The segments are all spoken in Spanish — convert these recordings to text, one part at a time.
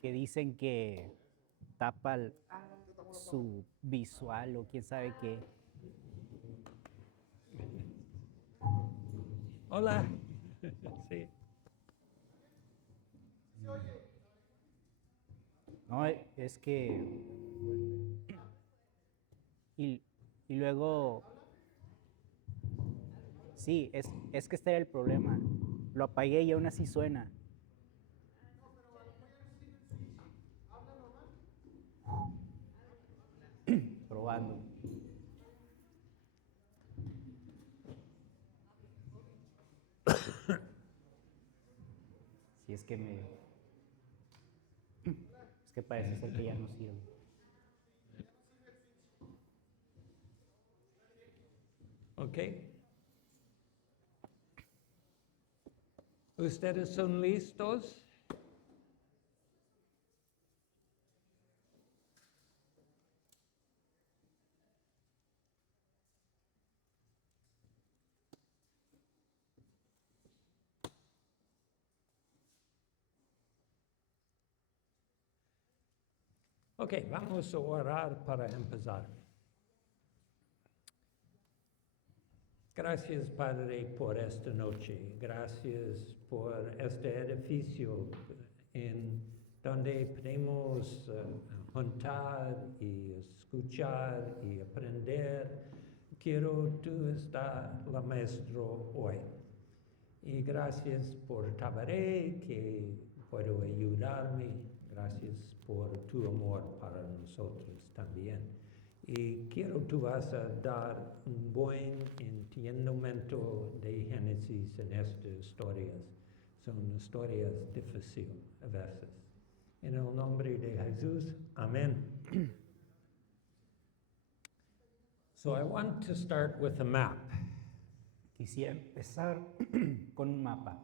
que dicen que tapa su visual o quién sabe qué. Hola. Sí. No, es que... Y, y luego... Sí, es que este era el problema. Lo apagué y aún así suena. Probando. Si es que me... Es que parece ser que ya no sirve. Ok. ¿Ustedes son listos? Ok, vamos a orar para empezar. Gracias, Padre, por esta noche. Gracias por este edificio en donde podemos juntar y escuchar y aprender. Quiero tú estar la maestro hoy. Y gracias por Tabaré, que puedo ayudarme. Gracias por tu amor para nosotros también. Y quiero tú vas a dar un buen entendimiento de Génesis en estas historias. Son historias difíciles a veces. En el nombre de Jesús, amén. So I want to start with a map. Quisiera empezar con un mapa.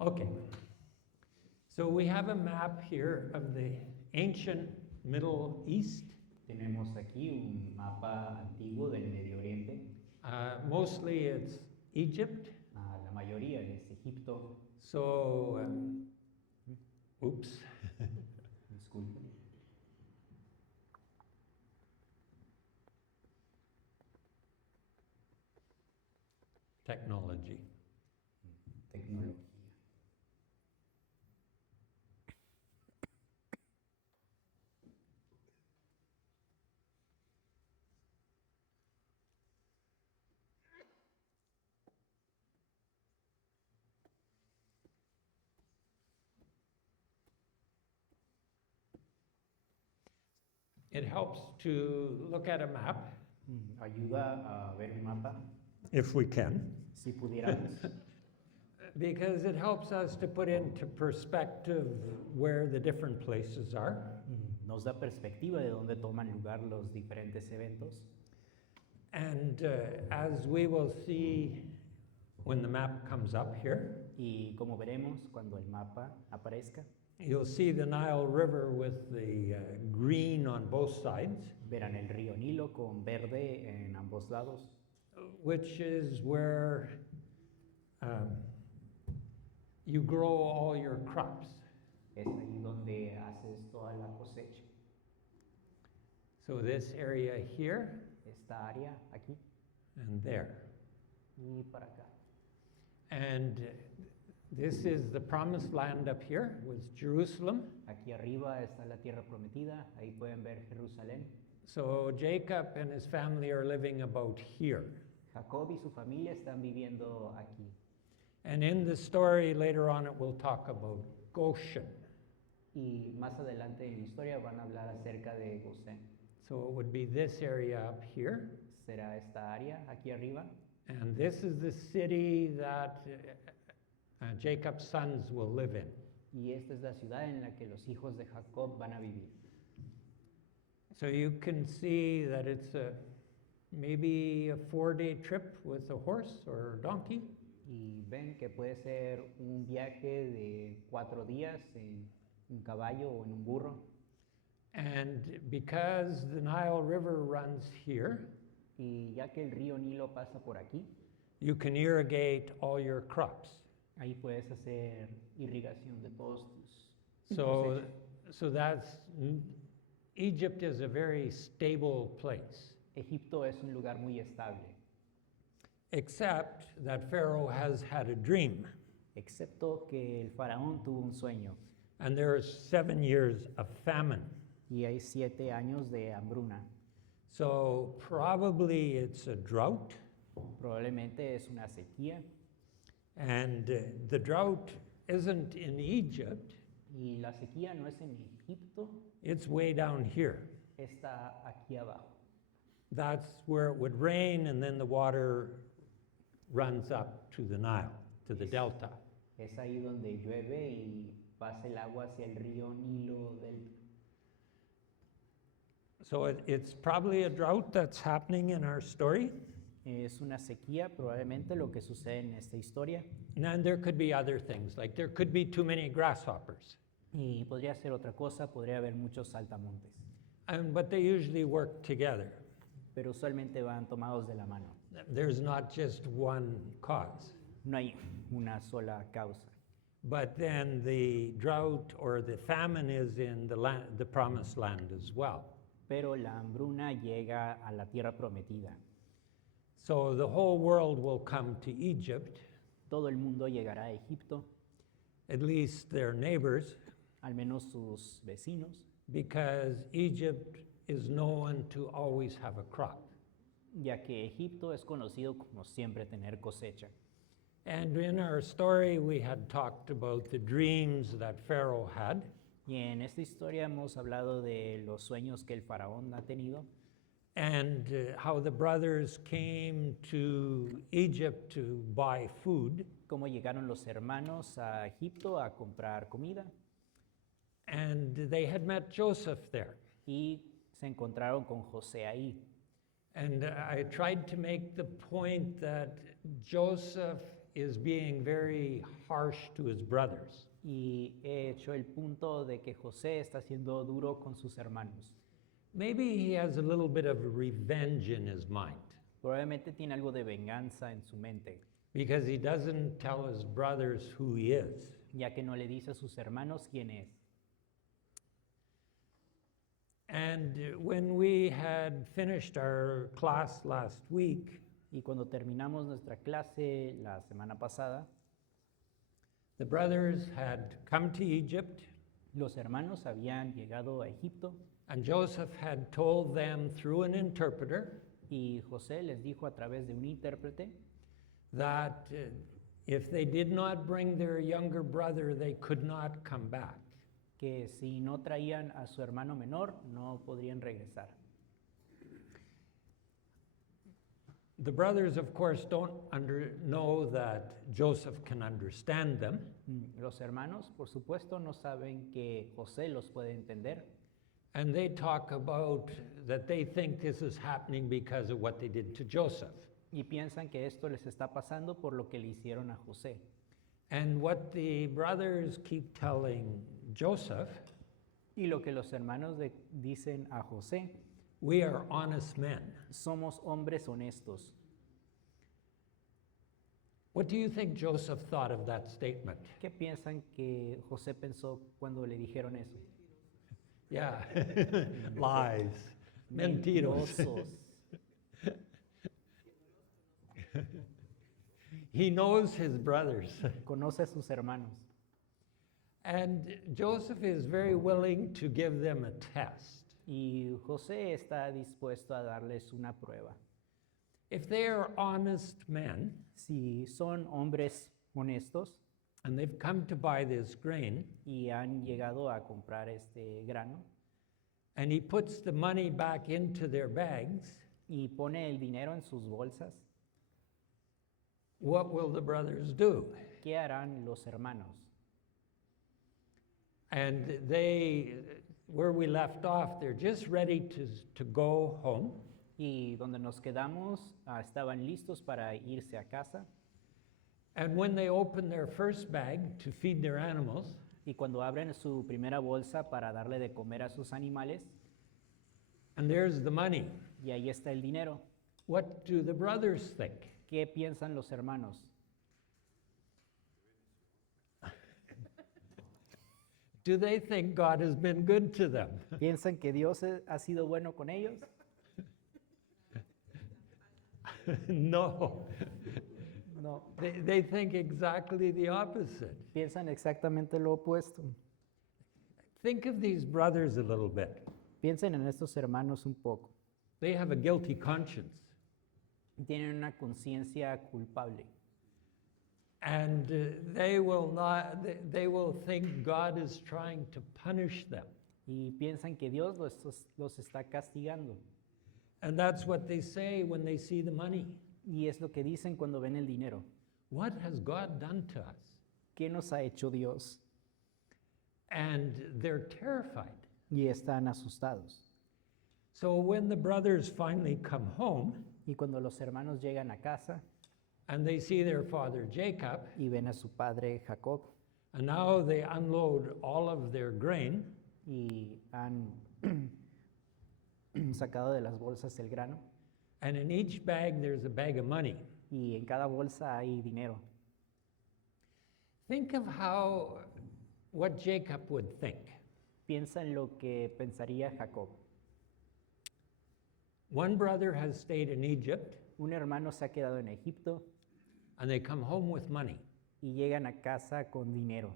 Okay. So we have a map here of the ancient Middle East. Tenemos aquí un mapa antiguo del Medio Oriente. Mostly it's Egypt. La mayoría es Egipto. So, oops. Disculpen. Technology. Tecnología. It helps to look at a map. Ayuda a ver un mapa, If we can. si pudiéramos. Because it helps us to put into perspective where the different places are. Nos da perspectiva de dónde toman lugar los diferentes eventos. And as we will see when the map comes up here, Y como veremos cuando el mapa aparezca, you'll see the Nile River with the green on both sides, verán el río Nilo con verde en ambos lados, which is where you grow all your crops. es ahí donde haces toda la cosecha. So this area here Esta área aquí and there. y para acá. And this is the promised land up here with Jerusalem. Aquí arriba está la tierra prometida, ahí pueden ver Jerusalén. So Jacob and his family are living about here. Jacob y su familia están viviendo aquí. And in the story later on it will talk about Goshen. Y más adelante en la historia van a hablar acerca de Gosén. So it would be this area up here. Será esta área aquí arriba. And this is the city that Jacob's sons will live in. Y esta es la ciudad en la que los hijos de Jacob van a vivir. So you can see that it's maybe a 4-day trip with a horse or a donkey. Y ven que puede ser un viaje de 4 días en un caballo o en un burro. And because the Nile River runs here, Y ya que el río Nilo pasa por aquí, you can irrigate all your crops. ahí puedes hacer irrigación de todos tus So, cosechas. so Egypt is a very stable place, Egipto es un lugar muy estable, except that Pharaoh has had a dream, excepto que el faraón tuvo un sueño and there's 7 years of famine. y hay 7 años de hambruna. So probably it's a drought, Probablemente es una sequía and the drought isn't in Egypt, y la sequía no es en Egipto, it's way down here. está aquí abajo. That's where it would rain, and then the water runs up to the Nile, to the delta. Es ahí donde llueve y pasa el agua hacia el río Nilo delta. So it's probably a drought that's happening in our story. Es una sequía, probablemente lo que sucede en esta historia. And then there could be other things, like there could be too many grasshoppers. Y podría ser otra cosa, podría haber muchos saltamontes. But they usually work together. Pero usualmente van tomados de la mano. There's not just one cause. No hay una sola causa. But then the drought or the famine is in the promised land as well. Pero la hambruna llega a la tierra prometida. So the whole world will come to Egypt, Todo el mundo llegará a Egipto, at least their neighbors, al menos sus vecinos, because Egypt is known to always have a crop. ya que Egipto es conocido como siempre tener cosecha. And in our story, we had talked about the dreams that Pharaoh had. Y en esta historia hemos hablado de los sueños que el faraón ha tenido And how the brothers came to Egypt to buy food. cómo llegaron los hermanos a Egipto a comprar comida And they had met Joseph there. y se encontraron con José ahí. And I tried to make the point that Joseph is being very harsh to his brothers. Y he hecho el punto de que José está siendo duro con sus hermanos. Maybe he has a little bit of revenge in his mind Probablemente tiene algo de venganza en su mente, because he doesn't tell his brothers who he is. ya que no le dice a sus hermanos quién es. And when we had finished our class last week, Y cuando terminamos nuestra clase la semana pasada, the brothers had come to Egypt, los hermanos habían llegado a Egipto and Joseph had told them through an interpreter y José les dijo a través de un intérprete that if they did not bring their younger brother, they could not come back. que si no traían a su hermano menor no podrían regresar. The brothers, of course, don't know that Joseph can understand them. Los hermanos, por supuesto, no saben que José los puede entender And they talk about that they think this is happening because of what they did to Joseph. y piensan que esto les está pasando por lo que le hicieron a José. And what the brothers keep telling Joseph, Y lo que los hermanos dicen a José, we are honest men. somos hombres honestos. What do you think Joseph thought of that statement? ¿Qué piensan que José pensó cuando le dijeron eso? Yeah, lies, mentiros. Mentirosos. He knows his brothers. Conoce a sus hermanos. And Joseph is very willing to give them a test. Y José está dispuesto a darles una prueba. If they are honest men Si son hombres honestos and they've come to buy this grain, y han llegado a comprar este grano and he puts the money back into their bags, y pone el dinero en sus bolsas, what will the brothers do? ¿qué harán los hermanos? And they, where we left off, they're just ready to go home. Y donde nos quedamos estaban listos para irse a casa And when they open their first bag to feed their animals, Y cuando abren su primera bolsa para darle de comer a sus animales, and there's the money, y ahí está el dinero, what do the brothers think? ¿qué piensan los hermanos? Do they think God has been good to them? ¿Piensan que Dios ha sido bueno con ellos? No. No, They think exactly the opposite. piensan exactamente lo opuesto. Think of these brothers a little bit. Piensen en estos hermanos un poco. They have a guilty conscience. Tienen una conciencia culpable And they will think God is trying to punish them. y piensan que Dios los está castigando. And that's what they say when they see the money. Y es lo que dicen cuando ven el dinero. What has God done to us? ¿Qué nos ha hecho Dios? And they're terrified. Y están asustados. So when the brothers finally come home Y cuando los hermanos llegan a casa and they see their father Jacob, y ven a su padre Jacob and now they unload all of their grain, y han sacado de las bolsas el grano and in each bag there's a bag of money. y en cada bolsa hay dinero. Think of what Jacob would think. Piensa en lo que pensaría Jacob. One brother has stayed in Egypt Un hermano se ha quedado en Egipto and they come home with money. y llegan a casa con dinero.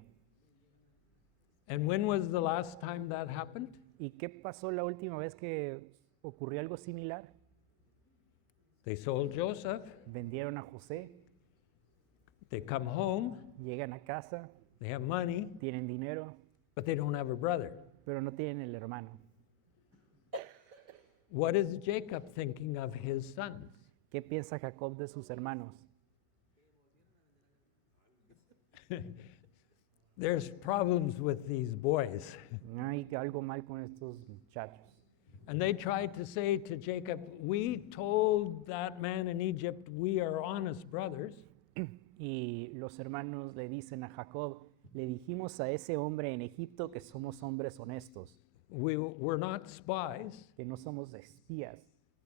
And when was the last time that happened? ¿Y qué pasó la última vez que ocurrió algo similar? They sold Joseph, Vendieron a José, they come home, llegan a casa, they have money, tienen dinero, but they don't have a brother. pero no tienen el hermano. What is Jacob thinking of his sons? ¿Qué piensa Jacob de sus hermanos? There's problems with these boys. Hay algo mal con estos muchachos. And they tried to say to Jacob, we told that man in Egypt we are honest brothers. Y los hermanos le dicen a Jacob, le dijimos a ese hombre en Egipto que somos hombres honestos, We're not spies. que no somos espías.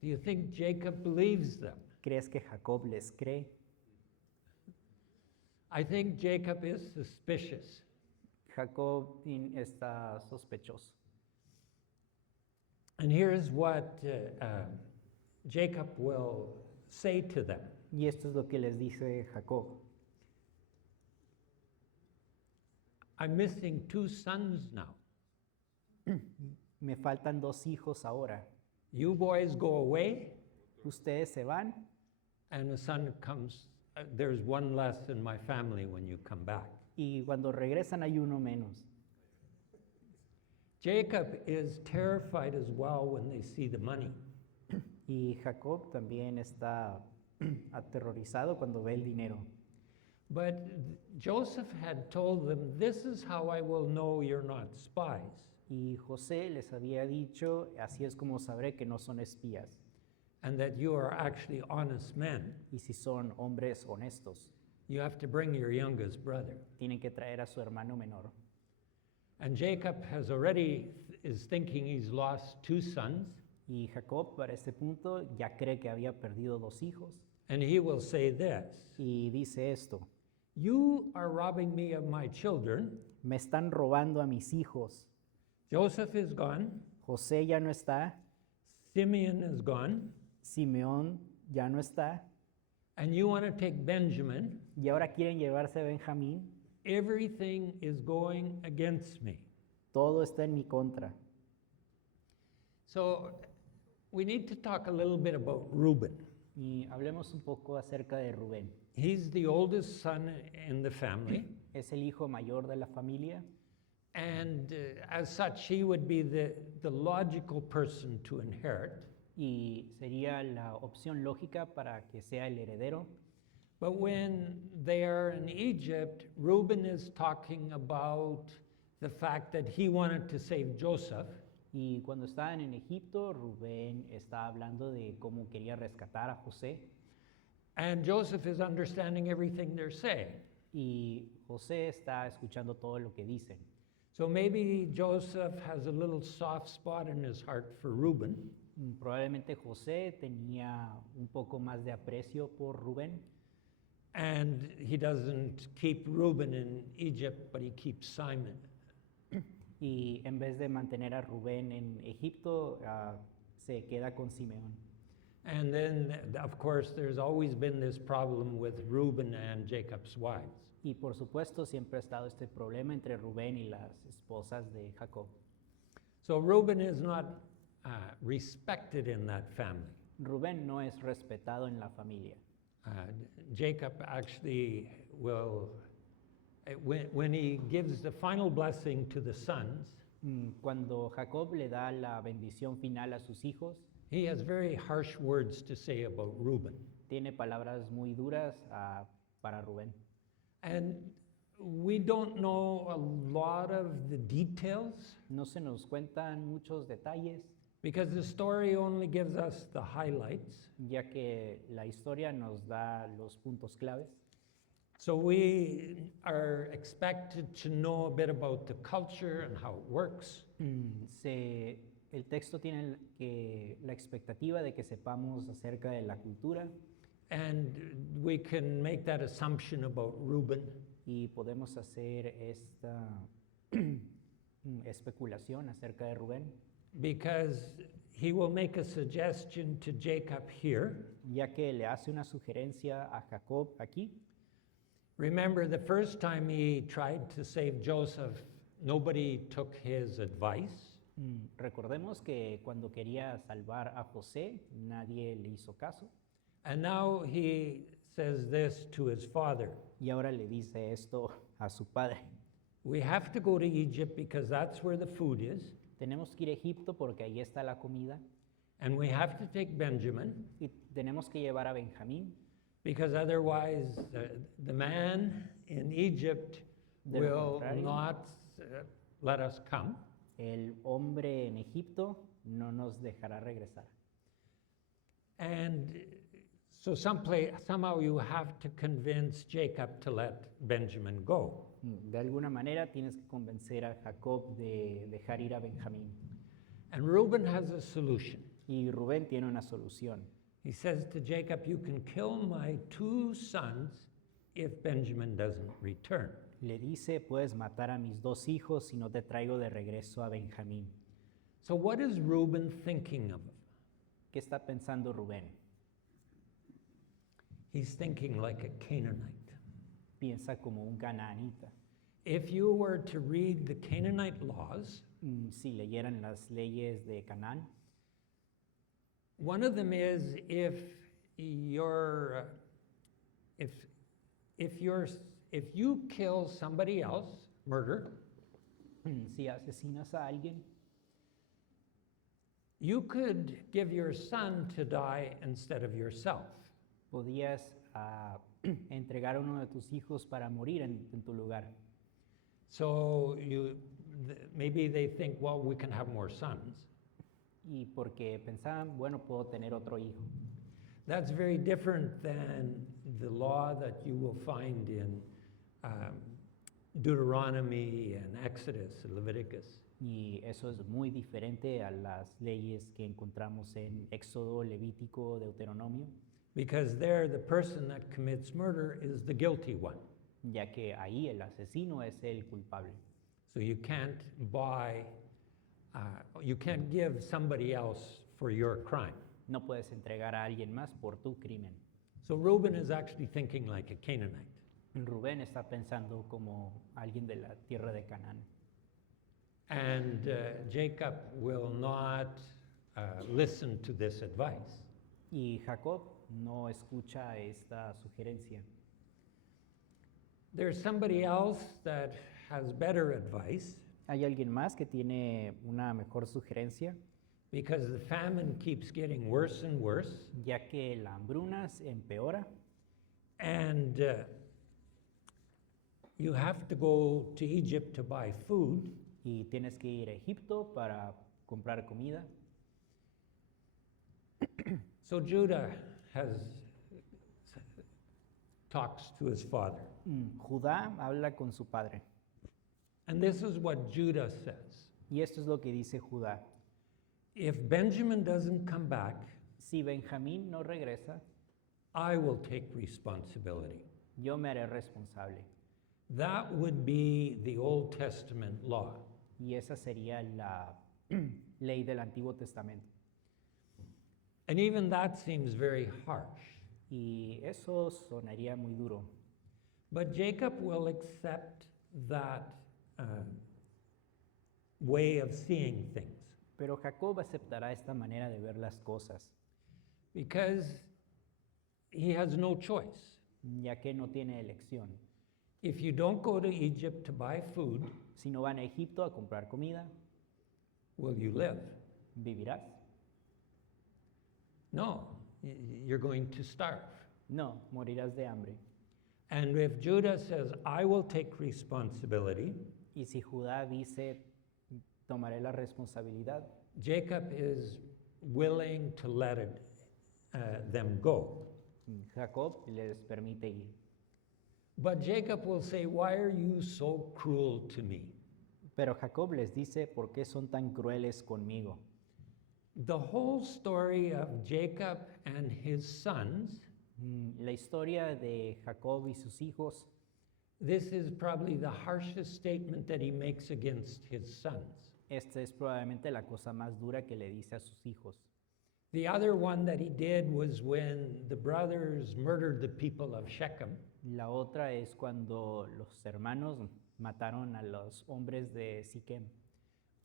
Do you think Jacob believes them? ¿Crees que Jacob les cree? I think Jacob is suspicious. Jacob está sospechoso. And here's what Jacob will say to them. Y esto es lo que les dice Jacob. I'm missing 2 sons now. Me faltan 2 hijos ahora. You boys go away, Ustedes se van and a son comes. There's one less in my family when you come back. y cuando regresan hay uno menos. Jacob is terrified as well when they see the money. Y Jacob también está aterrorizado cuando ve el dinero. But Joseph had told them, this is how I will know you're not spies. Y José les había dicho, así es como sabré que no son espías, And that you are actually honest men. y si son hombres honestos. You have to bring your youngest brother. Tienen que traer a su hermano menor. And Jacob is thinking he's lost 2 sons, Y Jacob para este punto ya cree que había perdido 2 hijos. and he will say this, Y dice esto, you are robbing me of my children. me están robando a mis hijos. Joseph is gone, José ya no está, Simeon is gone, Simeón ya no está, and you want to take Benjamin. y ahora quieren llevarse a Benjamín. Everything is going against me. Todo está en mi contra. So we need to talk a little bit about Reuben. Y hablemos un poco acerca de Rubén. He's the oldest son in the family, Es el hijo mayor de la familia and as such, he would be the logical person to inherit. y sería la opción lógica para que sea el heredero. But when they are in Egypt, Reuben is talking about the fact that he wanted to save Joseph. Y cuando estaban en Egipto, Rubén está hablando de cómo quería rescatar a José. And Joseph is understanding everything they're saying. Y José está escuchando todo lo que dicen. So maybe Joseph has a little soft spot in his heart for Reuben. Probablemente José tenía un poco más de aprecio por Rubén. And he doesn't keep Reuben in Egypt, but he keeps Simon. Y en vez de mantener a Rubén en Egipto, se queda con Simeón. And then, of course, there's always been this problem with Reuben and Jacob's wives. Y por supuesto siempre ha estado este problema entre Rubén y las esposas de Jacob. So Reuben is not respected in that family. Rubén no es respetado en la familia. Jacob actually will, when he gives the final blessing to the sons, Cuando Jacob le da la bendición final a sus hijos, he has very harsh words to say about Reuben. tiene palabras muy duras para Rubén. And we don't know a lot of the details No se nos cuentan muchos detalles, because the story only gives us the highlights. ya que la historia nos da los puntos claves. So we are expected to know a bit about the culture and how it works. El texto tiene la expectativa de que sepamos acerca de la cultura And we can make that assumption about Reuben. y podemos hacer esta especulación acerca de Rubén, Because he will make a suggestion to Jacob here. ya que le hace una sugerencia a Jacob aquí. Remember, the first time he tried to save Joseph, nobody took his advice. Recordemos que cuando quería salvar a José, nadie le hizo caso. And now he says this to his father. Y ahora le dice esto a su padre. We have to go to Egypt because that's where the food is. Tenemos que ir a Egipto porque ahí está la comida. And we have to take Benjamin Y tenemos que llevar a Benjamín, because otherwise the man in Egypt De lo will contrario. not let us come. el hombre en Egipto no nos dejará regresar. And so somehow you have to convince Jacob to let Benjamin go. De alguna manera tienes que convencer a Jacob de dejar ir a Benjamín. And Reuben has a solution. Y Rubén tiene una solución. He says to Jacob, you can kill my 2 sons if Benjamin doesn't return. Le dice, puedes matar a mis 2 hijos si no te traigo de regreso a Benjamín. So what is Reuben thinking of? ¿Qué está pensando Rubén? He's thinking like a Canaanite. Piensa como un canaanita. If you were to read the Canaanite laws, Si leyeran las leyes de Canaán, one of them is if you kill somebody else, murder, si asesinas a alguien, you could give your son to die instead of yourself. podías entregar a uno de tus hijos para morir en tu lugar. So maybe they think, well, we can have more sons. Y porque pensaban, bueno, puedo tener otro hijo. That's very different than the law that you will find in Deuteronomy and Exodus and Leviticus. Y eso es muy diferente a las leyes que encontramos en Éxodo, Levítico, Deuteronomio, Because there, the person that commits murder is the guilty one. ya que ahí el asesino es el culpable. So you can't you can't give somebody else for your crime. No puedes entregar a alguien más por tu crimen. So Reuben is actually thinking like a Canaanite. Rubén está pensando como alguien de la tierra de Canaán. And Jacob will not listen to this advice. Y Jacob no escucha esta sugerencia. There's somebody else that has better advice ¿Hay alguien más que tiene una mejor sugerencia? because the famine keeps getting worse and worse. Ya que la hambruna se empeora And you have to go to Egypt to buy food. y tienes que ir a Egipto para comprar comida. So Judah has talks to his father. Judá habla con su padre. And this is what Judah says. Y esto es lo que dice Judá. If Benjamin doesn't come back, Si Benjamín no regresa, I will take responsibility. yo me haré responsable. That would be the Old Testament law. Y esa sería la ley del Antiguo Testamento. And even that seems very harsh. Y eso sonaría muy duro. But Jacob will accept that way of seeing things Pero Jacob aceptará esta manera de ver las cosas, because he has no choice. ya que no tiene elección. If you don't go to Egypt to buy food, Si no van a Egipto a comprar comida, will you live? ¿vivirás? No, you're going to starve. No, morirás de hambre. And if Judah says, I will take responsibility, Y si Judá dice, tomaré la responsabilidad, Jacob is willing to let them go. Jacob les permite ir. But Jacob will say, why are you so cruel to me? Pero Jacob les dice, ¿por qué son tan crueles conmigo? The whole story of Jacob and his sons, La historia de Jacob y sus hijos, this is probably the harshest statement that he makes against his sons. esta es probablemente la cosa más dura que le dice a sus hijos. The other one that he did was when the brothers murdered the people of Shechem. La otra es cuando los hermanos mataron a los hombres de Siquem.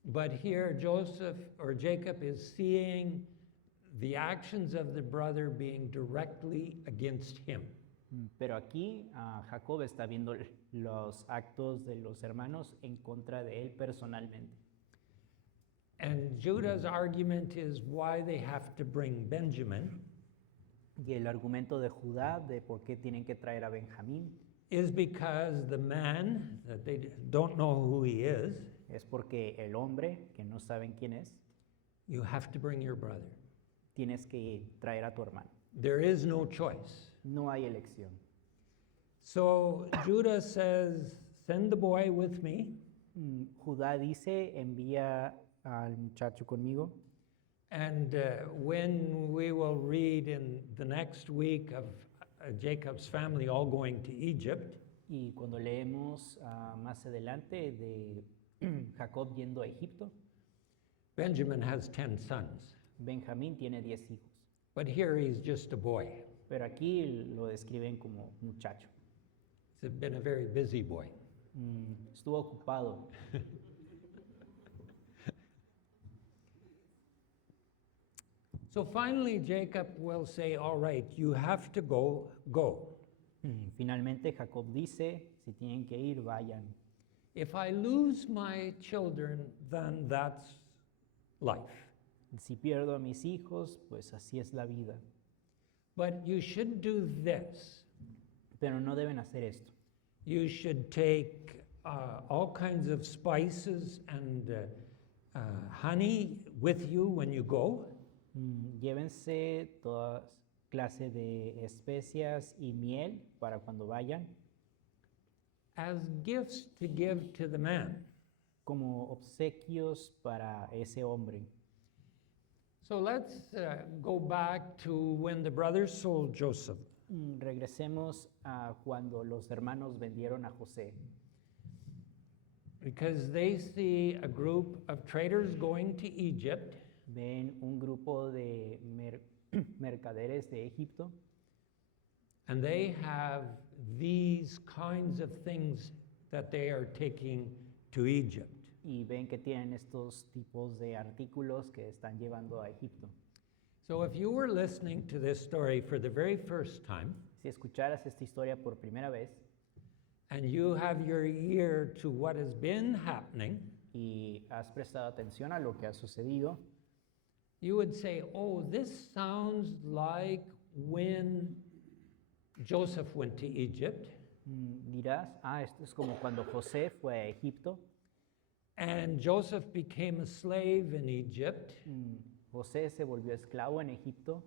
But here Jacob is seeing the actions of the brother being directly against him. Pero aquí Jacob está viendo los actos de los hermanos en contra de él personalmente. And Judah's argument is why they have to bring Benjamin Y el argumento de Judá de por qué tienen que traer a Benjamín is because the man, that they don't know who he is, es porque el hombre, que no saben quién es, you have to bring your brother. tienes que traer a tu hermano. There is no choice. No hay elección. So Judah says, send the boy with me. Judá dice, envía al muchacho conmigo. And when we will read in the next week of Jacob's family all going to Egypt, Y cuando leemos más adelante de Jacob yendo a Egipto, Benjamin has 10 sons. Benjamín tiene 10 hijos. But here he's just a boy. Pero aquí lo describen como muchacho. He's been a very busy boy. Estuvo ocupado. So finally, Jacob will say, all right, you have to go, go. Finalmente Jacob dice, si tienen que ir, vayan. If I lose my children, then that's life. Si pierdo a mis hijos, pues así es la vida. But you should do this. Pero no deben hacer esto. You should take all kinds of spices and honey with you when you go. Llévense toda clase de especias y miel para cuando vayan, as gifts to give to the man. como obsequios para ese hombre. So let's go back to when the brothers sold Joseph. Regresemos a cuando los hermanos vendieron a José, Because they see a group of traders going to Egypt, ven un grupo de mercaderes de Egipto and they have these kinds of things that they are taking to Egypt. y ven que tienen estos tipos de artículos que están llevando a Egipto. So if you were listening to this story for the very first time, Si escucharas esta historia por primera vez and you have your ear to what has been happening, y has prestado atención a lo que ha sucedido, you would say, oh, this sounds like when Joseph went to Egypt dirás, esto es como cuando José fue a Egipto, and Joseph became a slave in Egypt. José se volvió esclavo en Egipto,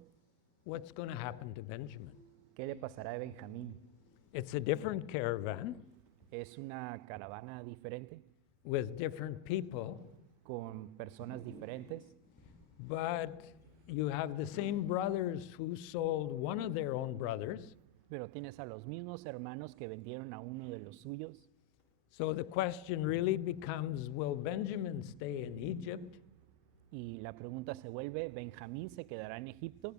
What's going to happen to Benjamin? ¿qué le pasará a Benjamín? It's a different caravan Es una caravana diferente, with different people, con personas diferentes, but you have the same brothers who sold one of their own brothers. pero tienes a los mismos hermanos que vendieron a uno de los suyos. So the question really becomes, will Benjamin stay in Egypt Y la pregunta se vuelve, ¿Benjamín se quedará en Egipto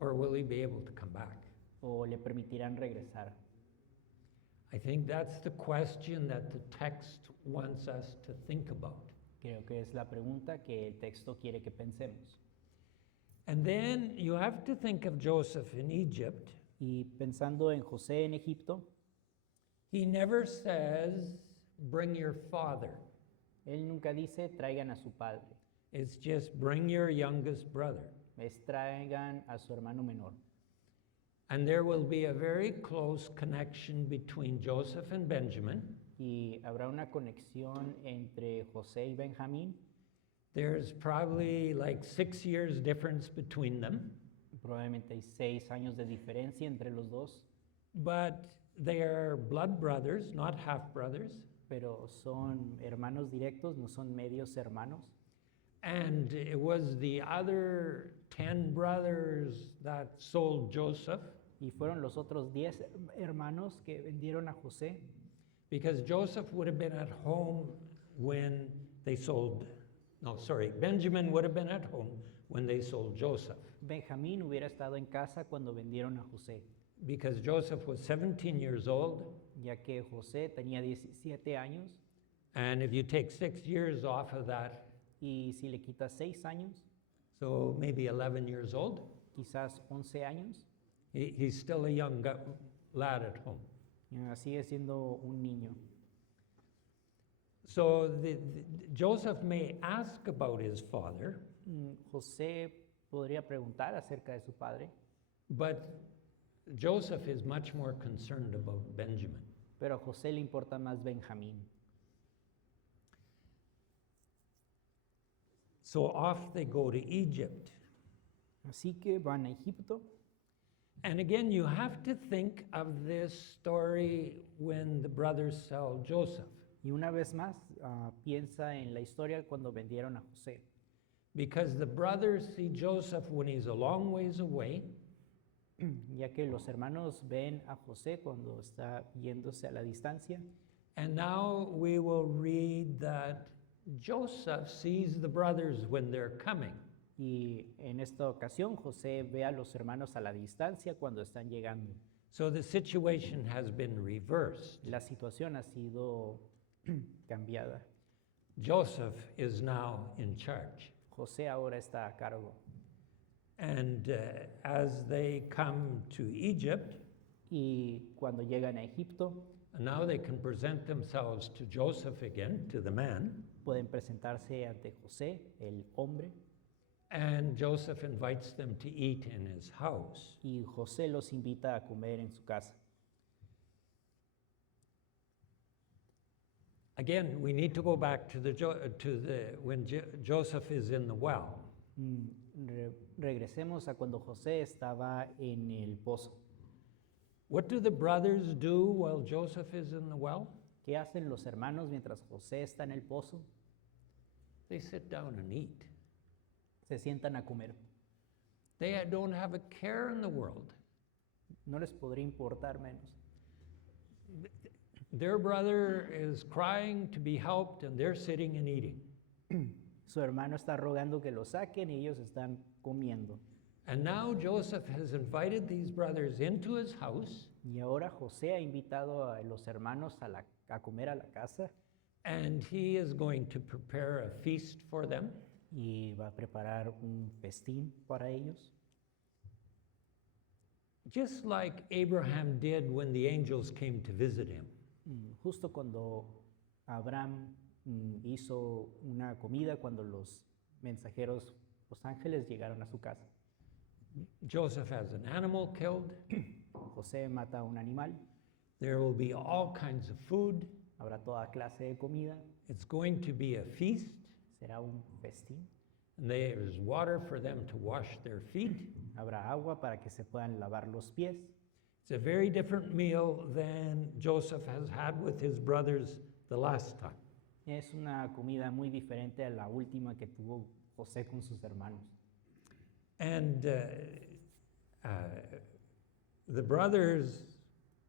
or will he be able to come back? o le permitirán regresar? I think that's the question that the text wants us to think about. Creo que es la pregunta que el texto quiere que pensemos. And then you have to think of Joseph in Egypt. Y pensando en José en Egipto, He never says, bring your father. él nunca dice traigan a su padre, It's just bring your youngest brother. es traigan a su hermano menor. And there will be a very close connection between Joseph and Benjamin. Y habrá una conexión entre José y Benjamín. There's probably like 6 years difference between them, Probablemente hay 6 años de diferencia entre los dos, but they are blood brothers, not half brothers. pero son hermanos directos, no son medios hermanos. And it was the other 10 brothers that sold Joseph, Y fueron los otros 10 hermanos que vendieron a José, because Joseph would have been at home when they sold, no, sorry, Benjamin would have been at home when they sold Joseph, Benjamín hubiera estado en casa cuando vendieron a José, because Joseph was 17 years old. ya que José tenía 17 años, And if you take 6 years off of that, y si le quitas 6 años, so maybe 11 years old, quizás 11 años, he's still a young lad at home. sigue siendo un niño. So Joseph may ask about his father, José podría preguntar acerca de su padre, but Joseph is much more concerned about Benjamin. pero a José le importa más Benjamín. So off they go to Egypt. Así que van a Egipto. And again, you have to think of this story when the brothers sell Joseph, Y una vez más, piensa en la historia cuando vendieron a José, because the brothers see Joseph when he's a long ways away, ya que los hermanos ven a José cuando está yéndose a la distancia. and now we will read that Joseph sees the brothers when they're coming. Y en esta ocasión José ve a los hermanos a la distancia cuando están llegando. So the situation has been reversed. La situación ha sido cambiada. Joseph is now in charge. José ahora está a cargo. And as they come to Egypt, Y cuando llegan a Egipto, now they can present themselves to Joseph again, to the man. pueden presentarse ante José, el hombre, And Joseph invites them to eat in his house. y José los invita a comer en su casa. Again, we need to go back to when Joseph is in the well. Regresemos a cuando José estaba en el pozo. What do the brothers do while Joseph is in the well? ¿Qué hacen los hermanos mientras José está en el pozo? They sit down and eat. Se sientan a comer. They don't have a care in the world. No les podría importar menos. Their brother is crying to be helped, and they're sitting and eating. Su hermano está rogando que lo saquen y ellos están comiendo. And now Joseph has invited these brothers into his house, Y ahora José ha invitado a los hermanos a comer a la casa and he is going to prepare a feast for them. y va a preparar un festín para ellos. Just like Abraham did when the angels came to visit him. Justo cuando Abraham hizo una comida, cuando los mensajeros, los ángeles llegaron a su casa. Joseph has an animal killed. José mata a un animal, There will be all kinds of food. habrá toda clase de comida, It's going to be a feast. será un festín, And there's water for them to wash their feet. habrá agua para que se puedan lavar los pies. It's a very different meal than Joseph has had with his brothers the last time. Es una comida muy diferente a la última que tuvo José con sus hermanos. And the brothers,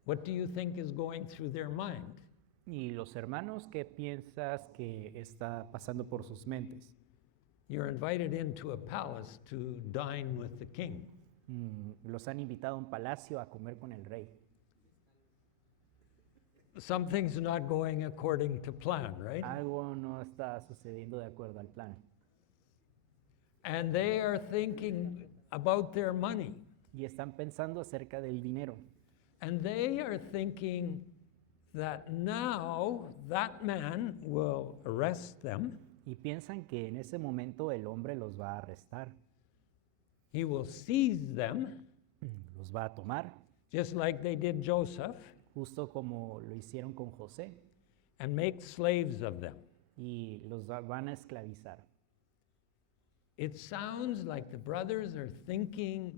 what do you think is going through their mind? Y los hermanos, ¿qué piensas que está pasando por sus mentes? You're invited into a palace to dine with the king. Los han invitado a un palacio a comer con el rey. Something's not going according to plan, right? Algo no está sucediendo de acuerdo al plan. And they are thinking about their money. Y están pensando acerca del dinero. And they are thinking that now that man will arrest them. Y piensan que en ese momento el hombre los va a arrestar, He will seize them, los va a tomar, just like they did Joseph, justo como lo hicieron con José, and make slaves of them. y los van a esclavizar. It sounds like the brothers are thinking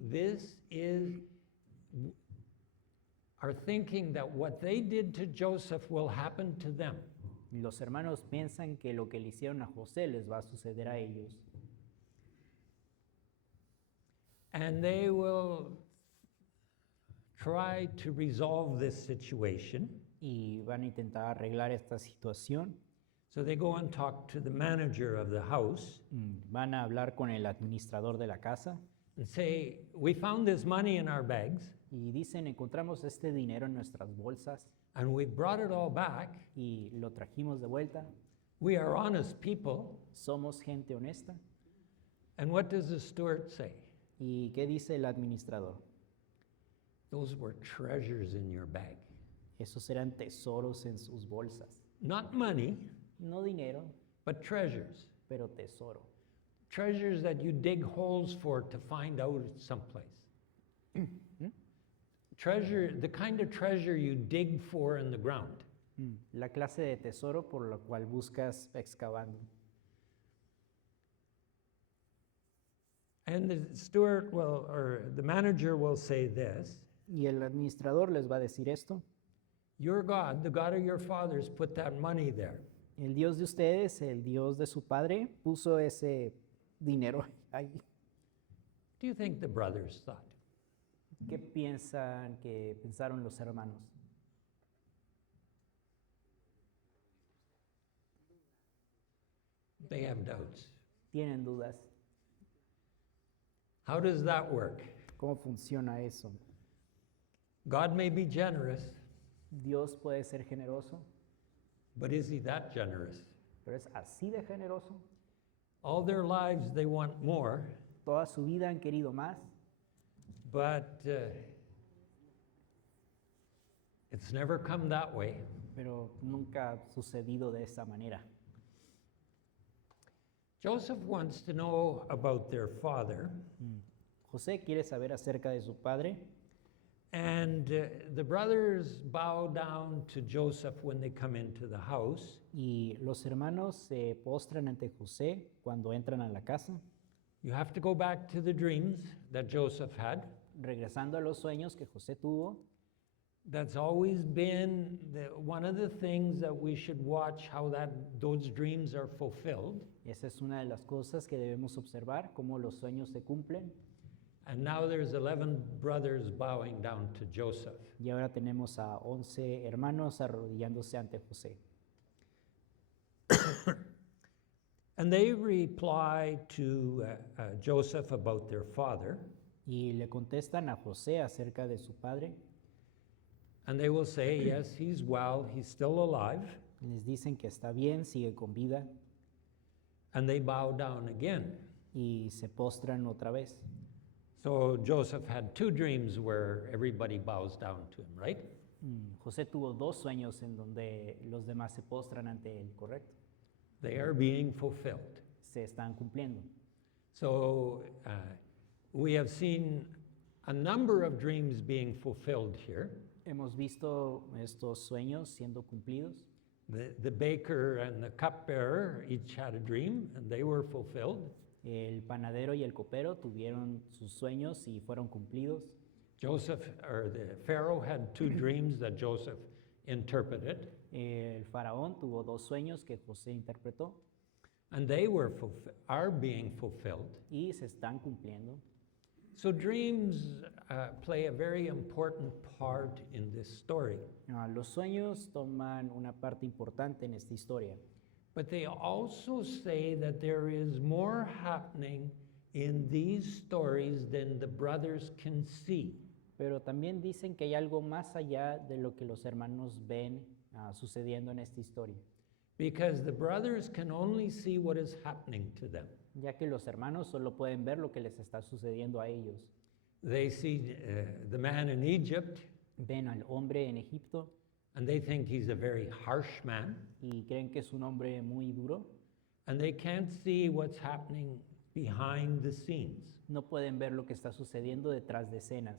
are thinking that what they did to Joseph will happen to them. Los hermanos piensan que lo que le hicieron a José les va a suceder a ellos. And they will try to resolve this situation. Y van a intentar arreglar esta situación. So they go and talk to the manager of the house Van a hablar con el administrador de la casa and say, we found this money in our bags y dicen, encontramos este dinero en nuestras bolsas and we brought it all back. y lo trajimos de vuelta. We are honest people. Somos gente honesta. And what does the steward say? ¿Y qué dice el administrador? Those were treasures in your bag. Esos eran tesoros en sus bolsas. Not money, No dinero, but treasures. pero tesoro. Treasures that you dig holes for to find out someplace. Treasure, the kind of treasure you dig for in the ground. La clase de tesoro por la cual buscas excavando. And the steward will, or the manager will say this, Y el administrador les va a decir esto. your God, the God of your fathers, put that money there. El Dios de ustedes, el Dios de su padre, puso ese dinero ahí. Do you think the brothers thought? ¿Qué piensan que pensaron los hermanos? They have doubts. Tienen dudas. How does that work? ¿Cómo funciona eso? God may be generous, Dios puede ser generoso, but is he that generous? pero es así de generoso. All their lives they want more, Toda su vida han querido más, but it's never come that way. pero nunca ha sucedido de esa manera. Joseph wants to know about their father, José quiere saber acerca de su padre and the brothers bow down to Joseph when they come into the house. y los hermanos se postran ante José cuando entran a la casa, You have to go back to the dreams that Joseph had. regresando a los sueños que José tuvo. That's always been one of the things that we should watch how those dreams are fulfilled. Esa es una de las cosas que debemos observar, cómo los sueños se cumplen. And now there's 11 brothers bowing down to Joseph. Y ahora tenemos a 11 hermanos arrodillándose ante José. And they reply to Joseph about their father. Y le contestan a José acerca de su padre. And they will say, yes, he's well, he's still alive. Les dicen que está bien, sigue con vida. And they bow down again. Y se postran otra vez. So Joseph had two dreams where everybody bows down to him, right? José tuvo dos sueños en donde los demás se postran ante él, ¿correcto? They are being fulfilled. Se están cumpliendo. So we have seen a number of dreams being fulfilled here. Hemos visto estos sueños siendo cumplidos. The baker and the cupbearer each had a dream, and they were fulfilled. El panadero y el copero tuvieron sus sueños y fueron cumplidos. Joseph, or the Pharaoh had two dreams that Joseph interpreted, El faraón tuvo dos sueños que José interpretó and they are being fulfilled. y se están cumpliendo. So dreams play a very important part in this story, Los sueños toman una parte importante en esta historia, but they also say that there is more happening in these stories than the brothers can see. pero también dicen que hay algo más allá de lo que los hermanos ven sucediendo en esta historia, Because the brothers can only see what is happening to them. ya que los hermanos solo pueden ver lo que les está sucediendo a ellos. They see the man in Egypt, Ven al hombre en Egipto and they think he's a very harsh man, y creen que es un hombre muy duro. and they can't see what's happening behind the scenes. No pueden ver lo que está sucediendo detrás de escenas.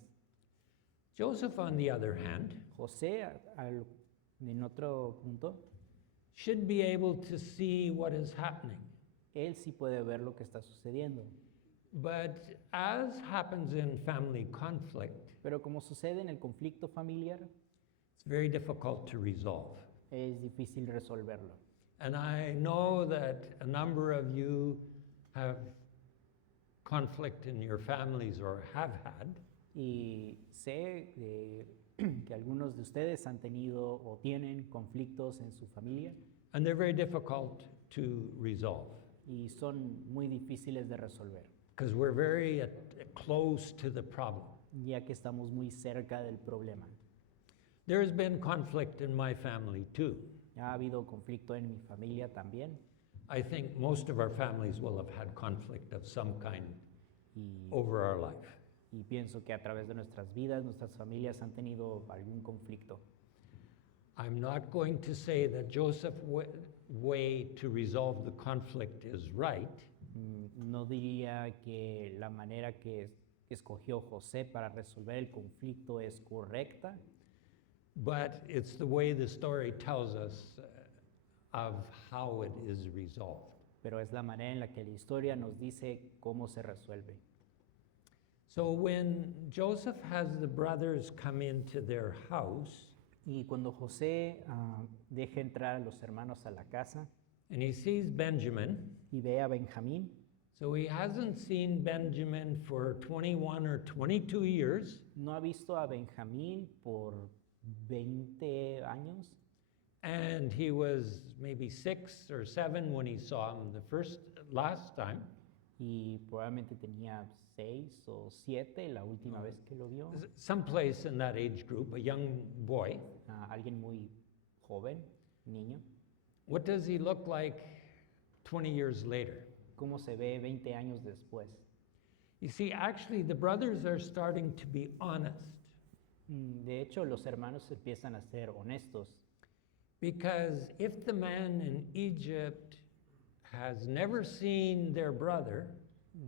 Joseph, on the other hand, José, en otro punto, should be able to see what is happening. él sí puede ver lo que está sucediendo. But as happens in family conflict, Pero como sucede en el conflicto familiar, it's very difficult to resolve. es difícil resolverlo. And I know that a number of you have conflict in your families or have had. Y sé que algunos de ustedes han tenido o tienen conflictos en su familia And they're very difficult to resolve y son muy difíciles de resolver, because we're very close to the problem. ya que estamos muy cerca del problema. There has been conflict in my family too. Ha habido conflicto en mi familia también I think most of our families will have had conflict of some kind y, over our life. y pienso que a través de nuestras vidas, nuestras familias han tenido algún conflicto. I'm not going to say that Joseph's way to resolve the conflict is right, No diría que la manera que escogió José para resolver el conflicto es correcta, but it's the way the story tells us of how it is resolved. pero es la manera en la que la historia nos dice cómo se resuelve. So when Joseph has the brothers come into their house, Y cuando José deja entrar a los hermanos a la casa and he sees Benjamin, y ve a Benjamín, so he hasn't seen Benjamin for 21 or 22 years, no ha visto a Benjamín por 20 años and he was maybe 6 or 7 when he saw him last time. y probablemente tenía 6 o 7 la última vez que lo vio, Someplace in that age group, a young boy. alguien muy joven, niño. What does he look like 20 years later? ¿Cómo se ve 20 años después? You see, actually, the brothers are starting to be honest De hecho, los hermanos empiezan a ser honestos, because if the man in Egypt has never seen their brother,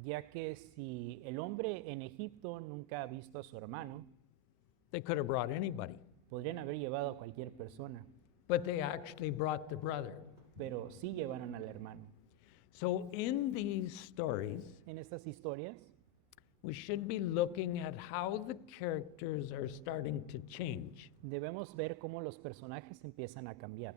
ya que si el hombre en Egipto nunca ha visto a su hermano, they could have brought anybody, podrían haber llevado a cualquier persona, but they actually brought the brother. pero sí llevaron al hermano. So in these stories, En estas historias we should be looking at how the characters are starting to change. debemos ver cómo los personajes empiezan a cambiar.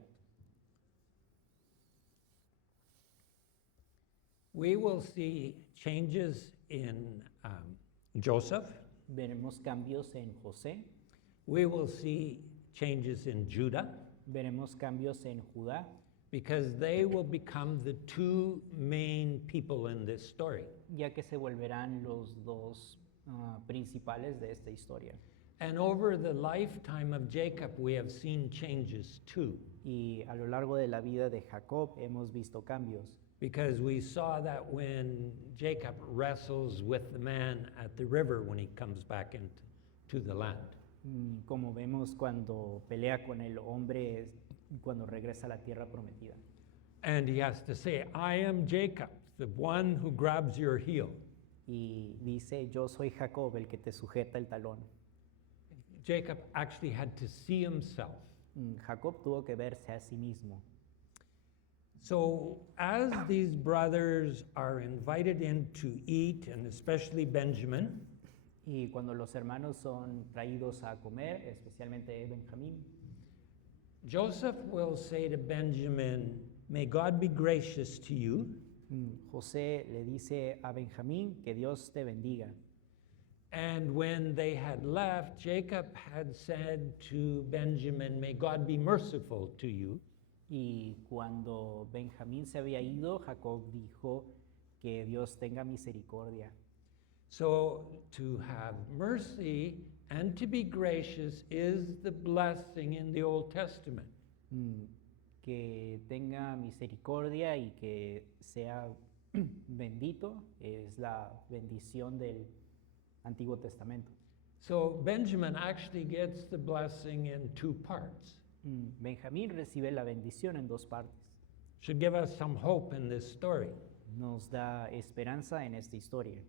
We will see changes in Joseph. Veremos cambios en José, We will see changes in Judah, veremos cambios en Judá, because they will become the two main people in this story. ya que se volverán los dos principales de esta historia. And over the lifetime of Jacob, we have seen changes too, Y a lo largo de la vida de Jacob hemos visto cambios, because we saw that when Jacob wrestles with the man at the river when he comes back into the land. Como vemos cuando pelea con el hombre cuando regresa a la tierra prometida. And he has to say, I am Jacob, the one who grabs your heel. Y dice, yo soy Jacob, el que te sujeta el talón. Jacob actually had to see himself. Jacob tuvo que verse a sí mismo. So as these brothers are invited in to eat, and especially Benjamin, Y cuando los hermanos son traídos a comer, especialmente Benjamín, Joseph will say to Benjamin, "May God be gracious to you." José le dice a Benjamín que Dios te bendiga. And when they had left, Jacob had said to Benjamin, "May God be merciful to you." Y cuando Benjamín se había ido, Jacob dijo que Dios tenga misericordia. So to have mercy and to be gracious is the blessing in the Old Testament. Que tenga misericordia y que sea bendito es la bendición del Antiguo Testamento. So Benjamin actually gets the blessing in two parts. Benjamín recibe la bendición en dos partes. Should give us some hope in this story. Nos da esperanza en esta historia.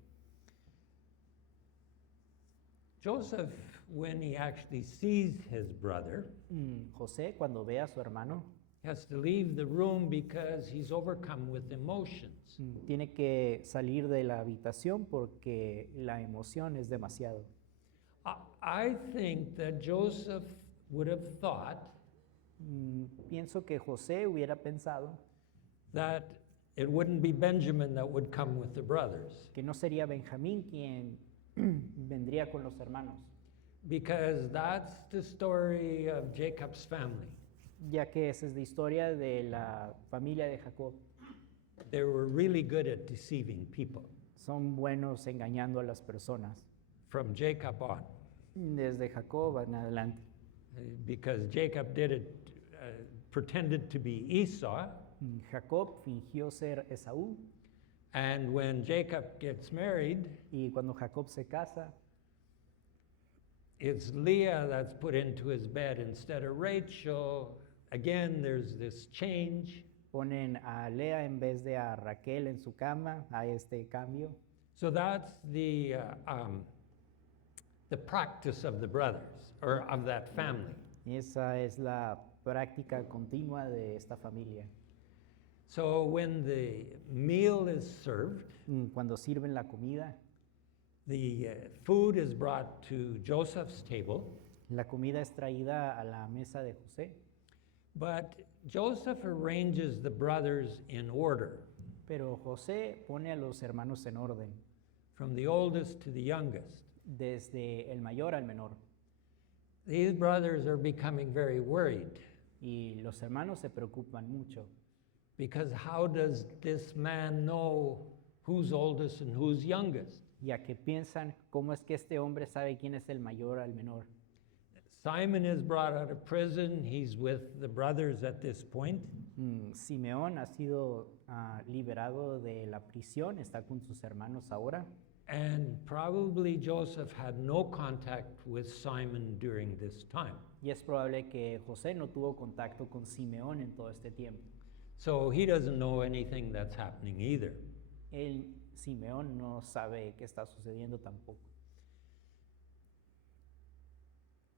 Joseph, when he actually sees his brother, José, cuando ve a su hermano, has to leave the room because he's overcome with emotions. tiene que salir de la habitación porque la emoción es demasiado. I think that Joseph would have thought Pienso que José hubiera pensado that it wouldn't be Benjamin that would come with the brothers, que no sería Benjamín quien vendría con los hermanos, because that's the story of Jacob's family. ya que esa es la historia de la familia de Jacob. They were really good at deceiving people Son buenos engañando a las personas, from Jacob on, desde Jacob en adelante. because Jacob did it, pretended to be Esau, Jacob fingió ser Esaú and when Jacob gets married, y cuando Jacob se casa, it's Leah that's put into his bed instead of Rachel. Again, there's this change. ponen a Lea en vez de a Raquel en su cama, hay este cambio. So that's the practice of the brothers, or of that family. Y esa es la práctica continua de esta familia. So when the meal is served, Cuando sirven la comida, the food is brought to Joseph's table, la comida es traída a la mesa de José, but Joseph arranges the brothers in order, pero José pone a los hermanos en orden, from the oldest to the youngest. desde el mayor al menor. These brothers are becoming very worried, Y los hermanos se preocupan mucho, because how does this man know who's oldest and who's youngest? ya que piensan cómo es que este hombre sabe quién es el mayor al menor. Simon is brought out of prison. He's with the brothers at this point. Simeón ha sido liberado de la prisión, está con sus hermanos ahora. And probably Joseph had no contact with Simon during this time. Y es probable que José no tuvo contacto con Simeón en todo este tiempo. So he doesn't know anything that's happening either. Él, Simeón, no sabe qué está sucediendo tampoco.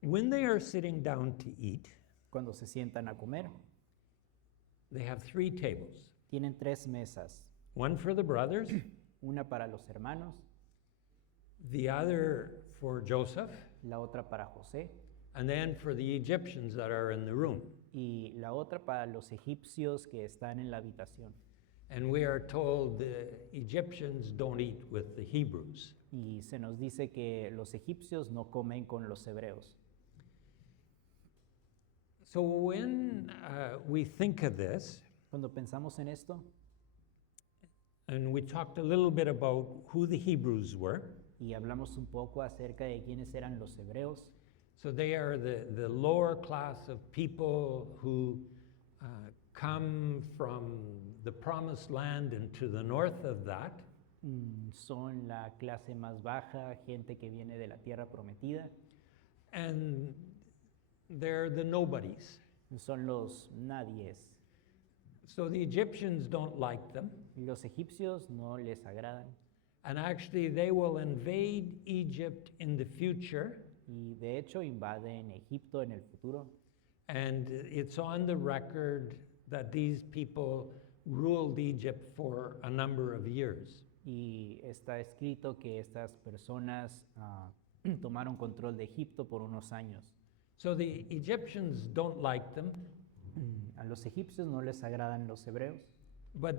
When they are sitting down to eat, Cuando se sientan a comer, they have three tables. tienen tres mesas, One for the brothers, una para los hermanos, the other for Joseph, la otra para José and then for the Egyptians that are in the room. y la otra para los egipcios que están en la habitación. And we are told the Egyptians don't eat with the Hebrews. Y se nos dice que los egipcios no comen con los hebreos. So when we think of this, Cuando pensamos en esto and we talked a little bit about who the Hebrews were, y hablamos un poco acerca de quiénes eran los hebreos, so they are the lower class of people who come from the promised land and to the north of that. son la clase más baja, gente que viene de la tierra prometida, And they're the nobodies. son los nadies. So the Egyptians don't like them. Los egipcios no les agradan And actually, they will invade Egypt in the future. y de hecho invaden Egipto en el futuro. And it's on the record that these people ruled Egypt for a number of years. Y está escrito que estas personas tomaron control de Egipto por unos años. So the Egyptians don't like them, A los egipcios no les agradan los hebreos, but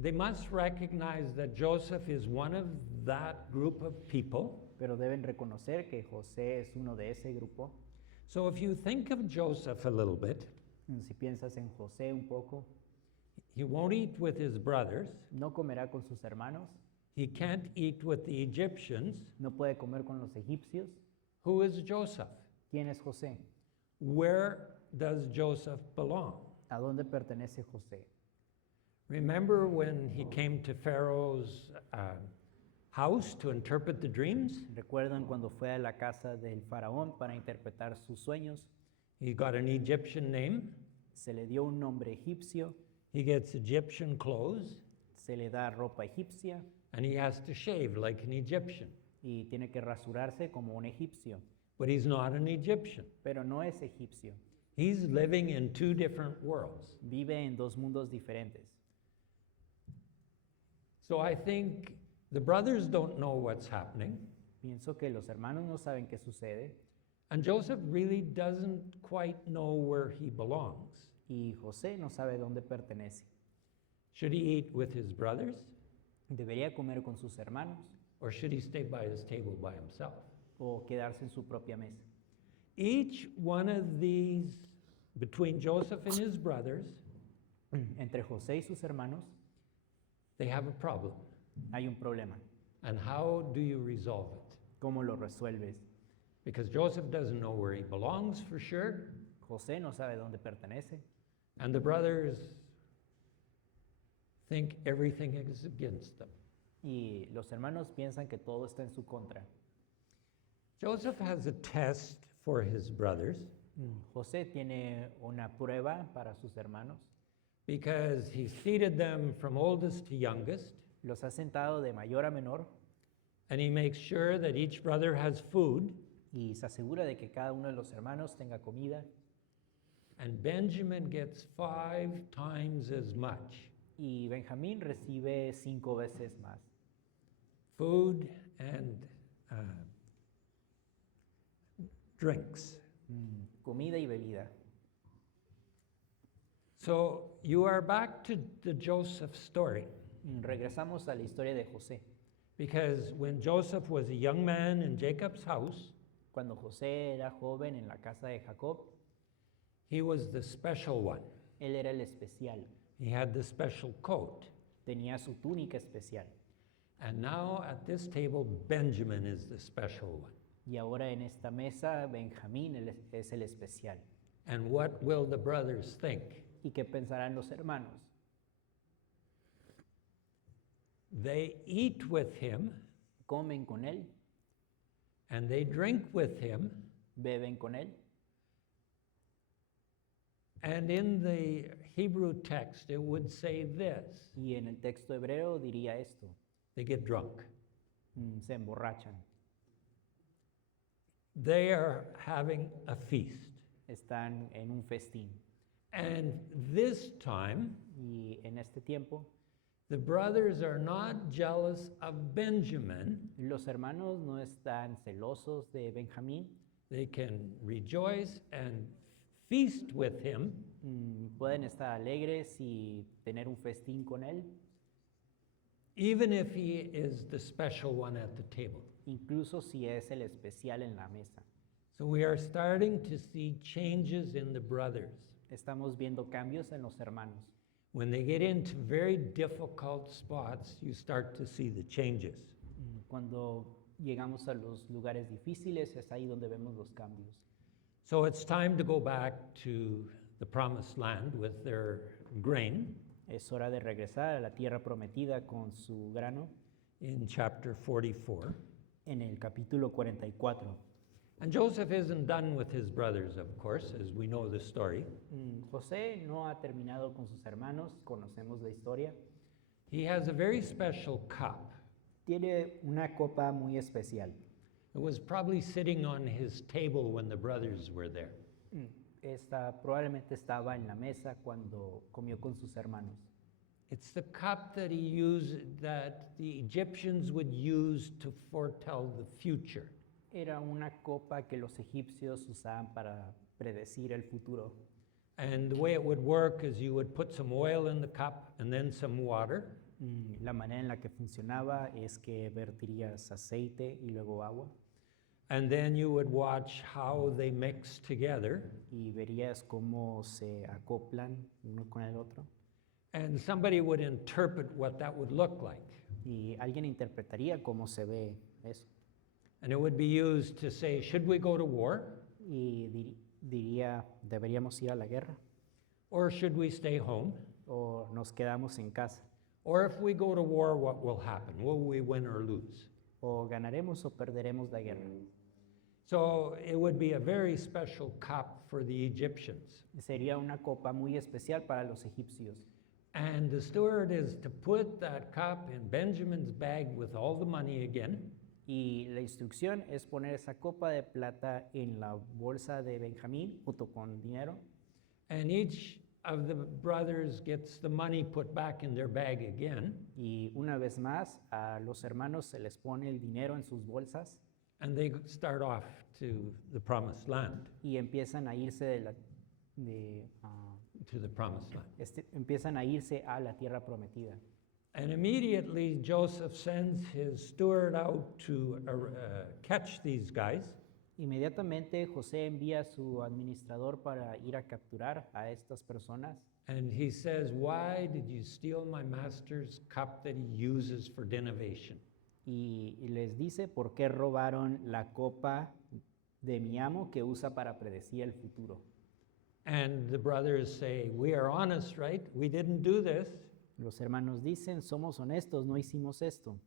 they must recognize that Joseph is one of that group of people. pero deben reconocer que José es uno de ese grupo. So if you think of Joseph a little bit, Si piensas en José un poco, he won't eat with his brothers. no comerá con sus hermanos, He can't eat with the Egyptians. no puede comer con los egipcios. Who is Joseph? ¿Quién es José? Where does Joseph belong? ¿A dónde pertenece José? Remember when he came to Pharaoh's house to interpret the dreams? ¿Recuerdan cuando fue a la casa del faraón para interpretar sus sueños? He got an Egyptian name. Se le dio un nombre egipcio, He gets Egyptian clothes, se le da ropa egipcia and he has to shave like an Egyptian. y tiene que rasurarse como un egipcio, But he's not an Egyptian. pero no es egipcio. He's living in two different worlds. Vive en dos mundos diferentes. So I think the brothers don't know what's happening, Pienso que los hermanos no saben qué sucede and Joseph really doesn't quite know where he belongs. y José no sabe dónde pertenece. Should he eat with his brothers, ¿Debería comer con sus hermanos or should he stay by his table by himself? o quedarse en su propia mesa? Each one of these, between Joseph and his brothers, Entre José y sus hermanos they have a problem. hay un problema. And how do you resolve it? ¿Cómo lo resuelves? Because Joseph doesn't know where he belongs for sure, José no sabe dónde pertenece and the brothers think everything is against them. y los hermanos piensan que todo está en su contra. Joseph has a test for his brothers José tiene una prueba para sus hermanos. because he seated them from oldest to youngest, Los ha sentado de mayor a menor and he makes sure that each brother has food, y se asegura de que cada uno de los hermanos tenga comida. and Benjamin gets 5 times as much Y Benjamín recibe 5 veces más. food and drinks. Comida y bebida. So you are back to the Joseph story, Regresamos a la historia de José. because when Joseph was a young man in Jacob's house, Cuando José era joven en la casa de Jacob, he was the special one. él era el especial. He had the special coat. Tenía su túnica especial. And now at this table, Benjamin is the special one. Y ahora en esta mesa, Benjamín es el especial. And what will the brothers think? ¿Y qué pensarán los hermanos? They eat with him Comen con él, and they drink with him. beben con él. And in the Hebrew text, it would say this: Y en el texto hebreo diría esto, they get drunk. se emborrachan, They are having a feast. están en un festín. And this time, Y en este tiempo, the brothers are not jealous of Benjamin. los hermanos no están celosos de Benjamín, They can rejoice and feast with him, pueden estar alegres y tener un festín con él, even if he is the special one at the table. incluso si es el especial en la mesa. So we are starting to see changes in the brothers. Estamos viendo cambios en los hermanos. When they get into very difficult spots, you start to see the changes. Cuando llegamos a los lugares difíciles, es ahí donde vemos los cambios. So it's time to go back to the promised land with their grain Es hora de regresar a la tierra prometida con su grano in chapter 44. en el capítulo 44. And Joseph isn't done with his brothers, of course, as we know the story. José no ha terminado con sus hermanos, conocemos la historia. He has a very special cup. Tiene una copa muy especial. It was probably sitting on his table when the brothers were there. Esta probablemente estaba en la mesa cuando comió con sus hermanos. It's the cup that he used, that the Egyptians would use to foretell the future. Era una copa que los egipcios usaban para predecir el futuro. And the way it would work is you would put some oil in the cup and then some water. La manera en la que funcionaba es que vertirías aceite y luego agua And then you would watch how they mix together. y verías cómo se acoplan uno con el otro. And somebody would interpret what that would look like. Y alguien interpretaría cómo se ve eso. And it would be used to say, should we go to war? Y diría, ¿deberíamos ir a la guerra? Or should we stay home? ¿O nos quedamos en casa? Or if we go to war, what will happen? Will we win or lose? ¿O ganaremos o perderemos la guerra? So it would be a very special cup for the Egyptians. Sería una copa muy especial para los egipcios. And the steward is to put that cup in Benjamin's bag with all the money again. Y la instrucción es poner esa copa de plata en la bolsa de Benjamín junto con dinero. And each of the brothers gets the money put back in their bag again. Y una vez más, a los hermanos se les pone el dinero en sus bolsas And they start off to the promised land, y empiezan a irse to the promised land. empiezan a irse a la tierra prometida. And immediately Joseph sends his steward out to catch these guys. Inmediatamente José envía a su administrador para ir a capturar a estas personas And he says, why did you steal my master's cup that he uses for divination? y les dice por qué robaron la copa de mi amo que usa para predecir el futuro. And the brothers say, we are honest, right? We didn't do this. Los hermanos dicen, somos honestos, no hicimos esto.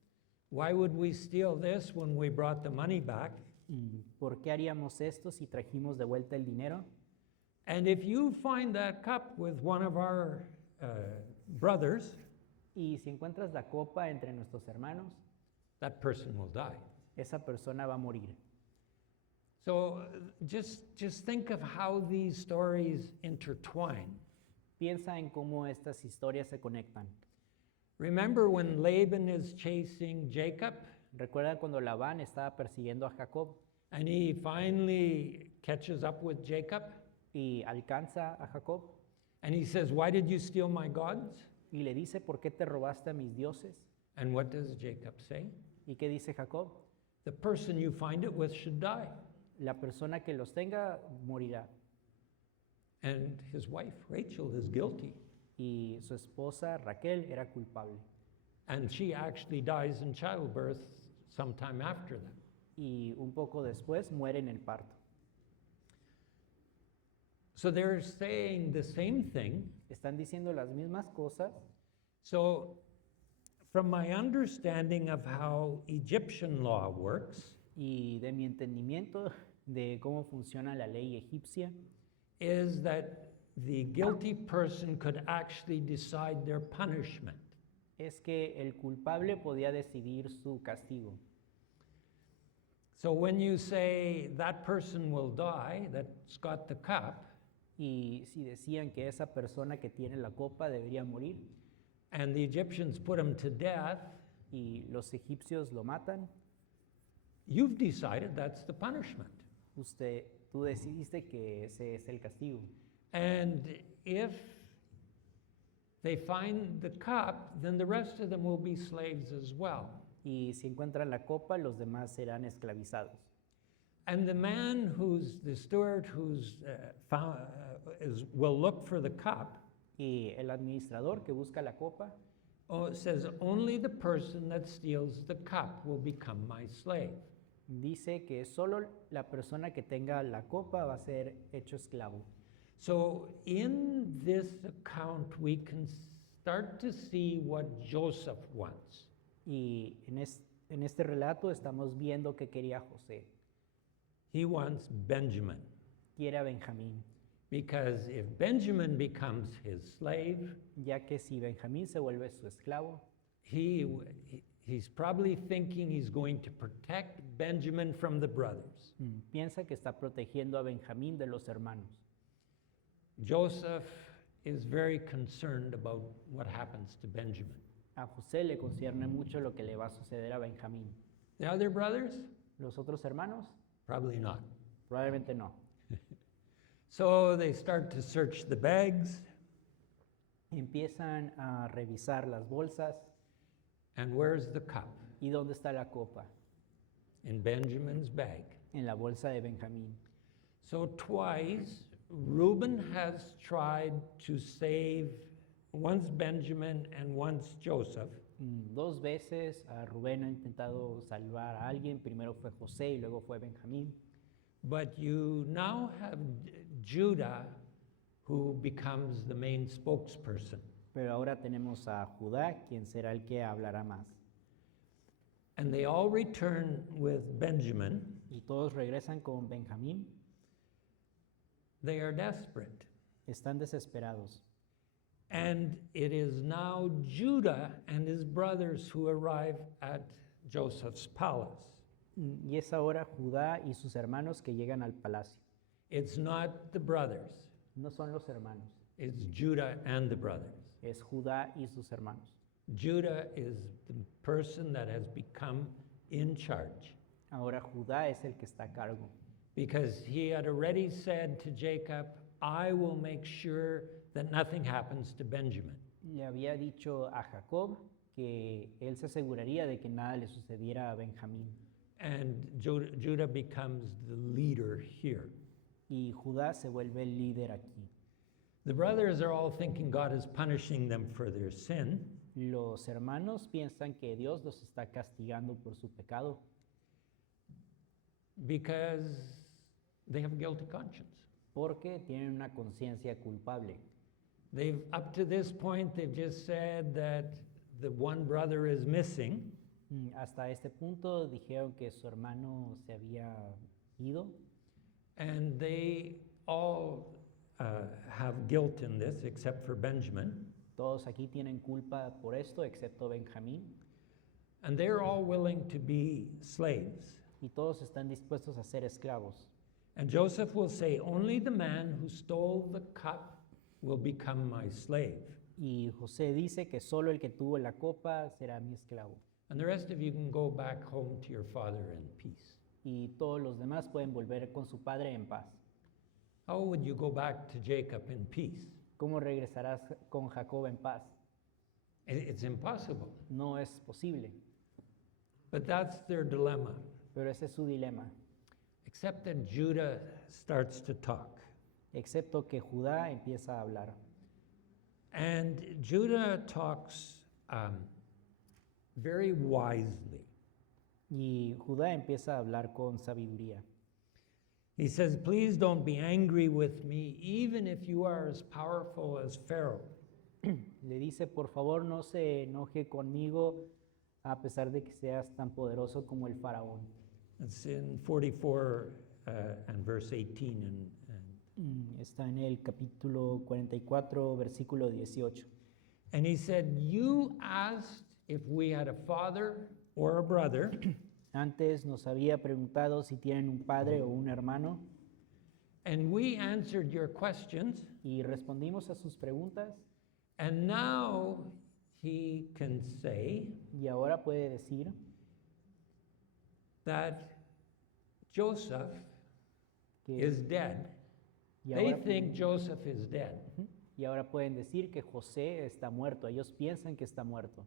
Why would we steal this when we brought the money back? ¿Por qué haríamos esto si trajimos de vuelta el dinero? And if you find that cup with one of our brothers, Y si encuentras la copa entre nuestros hermanos, that person will die. esa persona va a morir. So just think of how these stories intertwine. Piensa en cómo estas historias se conectan. Remember when Laban is chasing Jacob Recuerda cuando Labán estaba persiguiendo a Jacob and he finally catches up with Jacob y alcanza a Jacob and he says, why did you steal my gods? y le dice, ¿por qué te robaste a mis dioses? And what does Jacob say? ¿Y qué dice Jacob? The person you find it with should die. La persona que los tenga morirá. And his wife, Rachel, is guilty. Y su esposa Raquel era culpable. And she actually dies in childbirth sometime after that. Y un poco después muere en el parto. So they're saying the same thing. Están diciendo las mismas cosas. So, from my understanding of how Egyptian law works, Y de mi entendimiento de cómo funciona la ley egipcia, is that the guilty person could actually decide their punishment. es que el culpable podía decidir su castigo. So when you say that person will die, that's got the cup, Y si decían que esa persona que tiene la copa debería morir and the Egyptians put him to death, y los egipcios lo matan, you've decided that's the punishment. tú decidiste que ese es el castigo. And if they find the cup, then the rest of them will be slaves as well. Y si encuentran la copa, los demás serán esclavizados. And the man who's the steward will look for the cup, Y el administrador que busca la copa says only the person that steals the cup will become my slave. dice que solo la persona que tenga la copa va a ser hecho esclavo. So in this account, we can start to see what Joseph wants. Y en este relato estamos viendo que quería José. He wants Benjamin, Quiere a Benjamín, because if Benjamin becomes his slave, ya que si Benjamín se vuelve su esclavo, he's probably thinking he's going to protect Benjamin from the brothers. piensa que está protegiendo a Benjamín de los hermanos. Joseph is very concerned about what happens to Benjamin. A José le concierne mucho lo que le va a suceder a Benjamín. The other brothers? ¿Los otros hermanos? Probably not. Probablemente no. So they start to search the bags, Empiezan a revisar las bolsas. and where's the cup? ¿Y dónde está la copa? In Benjamin's bag. En la bolsa de Benjamín. So twice, Reuben has tried to save once Benjamin and once Joseph, Dos veces Rubén ha intentado salvar a alguien. Primero fue José y luego fue Benjamín. but you now have Judah, who becomes the main spokesperson. Pero ahora tenemos a Judá, quien será el que hablará más. And they all return with Benjamin. Y todos regresan con Benjamín. They are desperate. Están desesperados. And it is now Judah and his brothers who arrive at Joseph's palace. Y es ahora Judá y sus hermanos que llegan al palacio. It's not the brothers, No son los hermanos, it's Judah and the brothers. es Judá y sus hermanos. Judah is the person that has become in charge Ahora Judá es el que está a cargo, because he had already said to Jacob, I will make sure that nothing happens to Benjamin. le había dicho a Jacob que él se aseguraría de que nada le sucediera a Benjamín. And Judah becomes the leader here. Y Judá se vuelve el líder aquí. The brothers are all thinking God is punishing them for their sin. Los hermanos piensan que Dios los está castigando por su pecado Because they have a guilty conscience. porque tienen una conciencia culpable. They've, up to this point, they've just said that the one brother is missing, Hasta este punto dijeron que su hermano se había ido and they all have guilt in this, except for Benjamin. Todos aquí tienen culpa por esto, excepto Benjamín, And they're all willing to be slaves. y todos están dispuestos a ser esclavos. And Joseph will say, only the man who stole the cup will become my slave. Y José dice que solo el que tuvo la copa será mi esclavo, And the rest of you can go back home to your father in peace. y todos los demás pueden volver con su padre en paz. How would you go back to Jacob in peace? ¿Cómo regresarás con Jacob en paz? It's impossible. No es posible, But that's their dilemma. pero ese es su dilema, Except that Judah starts to talk. excepto que Judá empieza a hablar. And Judah talks very wisely. Y Judá empieza a hablar con sabiduría. He says, please don't be angry with me, even if you are as powerful as Pharaoh. Le dice, por favor, no se enoje conmigo a pesar de que seas tan poderoso como el faraón. It's in 44 and verse 18. Está en el capítulo 44, versículo 18. And he said, you asked if we had a father or a brother, Antes nos había preguntado si tienen un padre o un hermano and we answered your questions, y respondimos a sus preguntas, and now he can say y ahora puede decir that Joseph que is dead. y They ahora, think Joseph is dead, y ahora pueden decir que José está muerto. Ellos piensan que está muerto,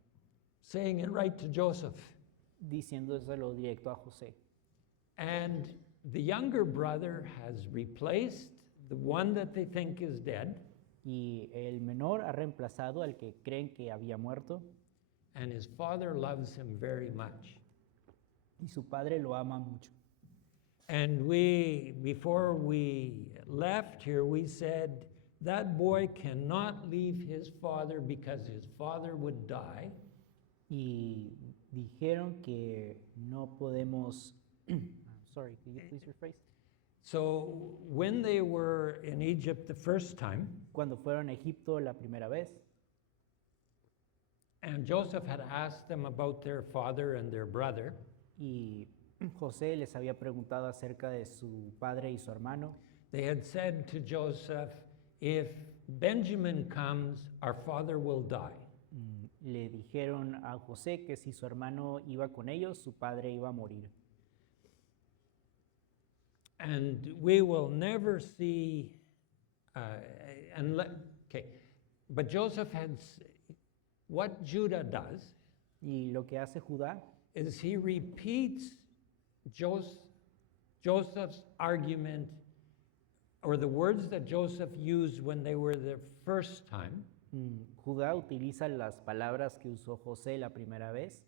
saying it right to Joseph. diciéndoselo directo a José. And the younger brother has replaced the one that they think is dead, Y el menor ha reemplazado al que creen que había muerto, and his father loves him very much. y su padre lo ama mucho. And we, before we left here, we said, that boy cannot leave his father because his father would die. Y dijeron que no podemos. Sorry, could you please rephrase? So when they were in Egypt the first time, Cuando fueron a Egipto la primera vez, and Joseph had asked them about their father and their brother, y José les había preguntado acerca de su padre y su hermano, they had said to Joseph, if Benjamin comes, our father will die. Le dijeron a José que si su hermano iba con ellos, su padre iba a morir. And we will never see, okay, but Joseph what Judah does Y lo que hace Judá is he repeats Joseph's argument, or the words that Joseph used when they were the first time, Judá utiliza las palabras que usó José la primera vez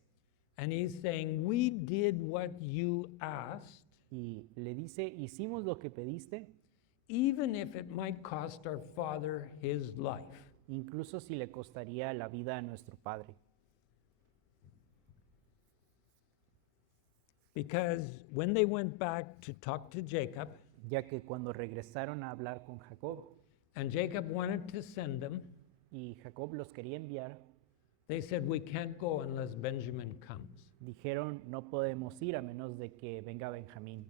and he's saying, we did what you asked, y le dice, hicimos lo que pediste, even if it might cost our father his life. incluso si le costaría la vida a nuestro padre. Because when they went back to talk to Jacob, Ya que cuando regresaron a hablar con Jacob and Jacob wanted to send them, y Jacob los quería enviar, they said, we can't go unless Benjamin comes. dijeron, no podemos ir a menos de que venga Benjamín.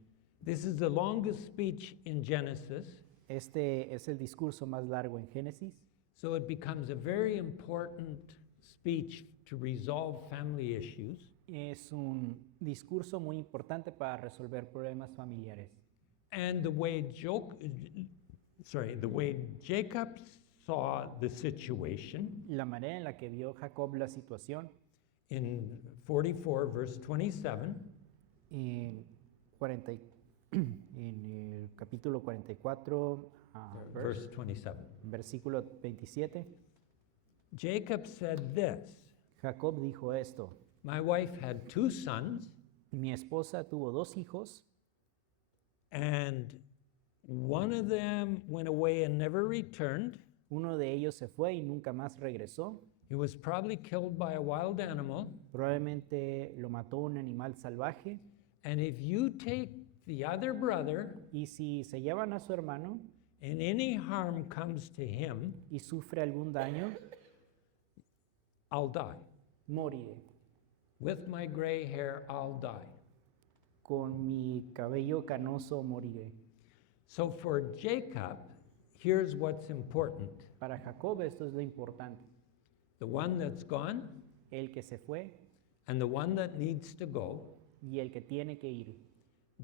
This is the longest speech in Genesis, Este es el discurso más largo en Génesis, so it becomes a very important speech to resolve family issues. es un discurso muy importante para resolver problemas familiares. And the way Jacob saw the situation La manera en la que vio Jacob la situación in 44, verse 27, en, 40 y- en el capítulo 44, verse 27, versículo 27, Jacob said this, Jacob dijo esto, my wife had 2 sons, mi esposa tuvo 2 hijos, and one of them went away and never returned. uno de ellos se fue y nunca más regresó, He was probably killed by a wild animal. probablemente lo mató un animal salvaje, And if you take the other brother y si se llevan a su hermano and any harm comes to him, y sufre algún daño, I'll die. moriré. With my gray hair, I'll die. Con mi cabello canoso moriré. So for Jacob, here's what's important. Para Jacob esto es lo importante. The one that's gone El que se fue and the one that needs to go, y el que tiene que ir.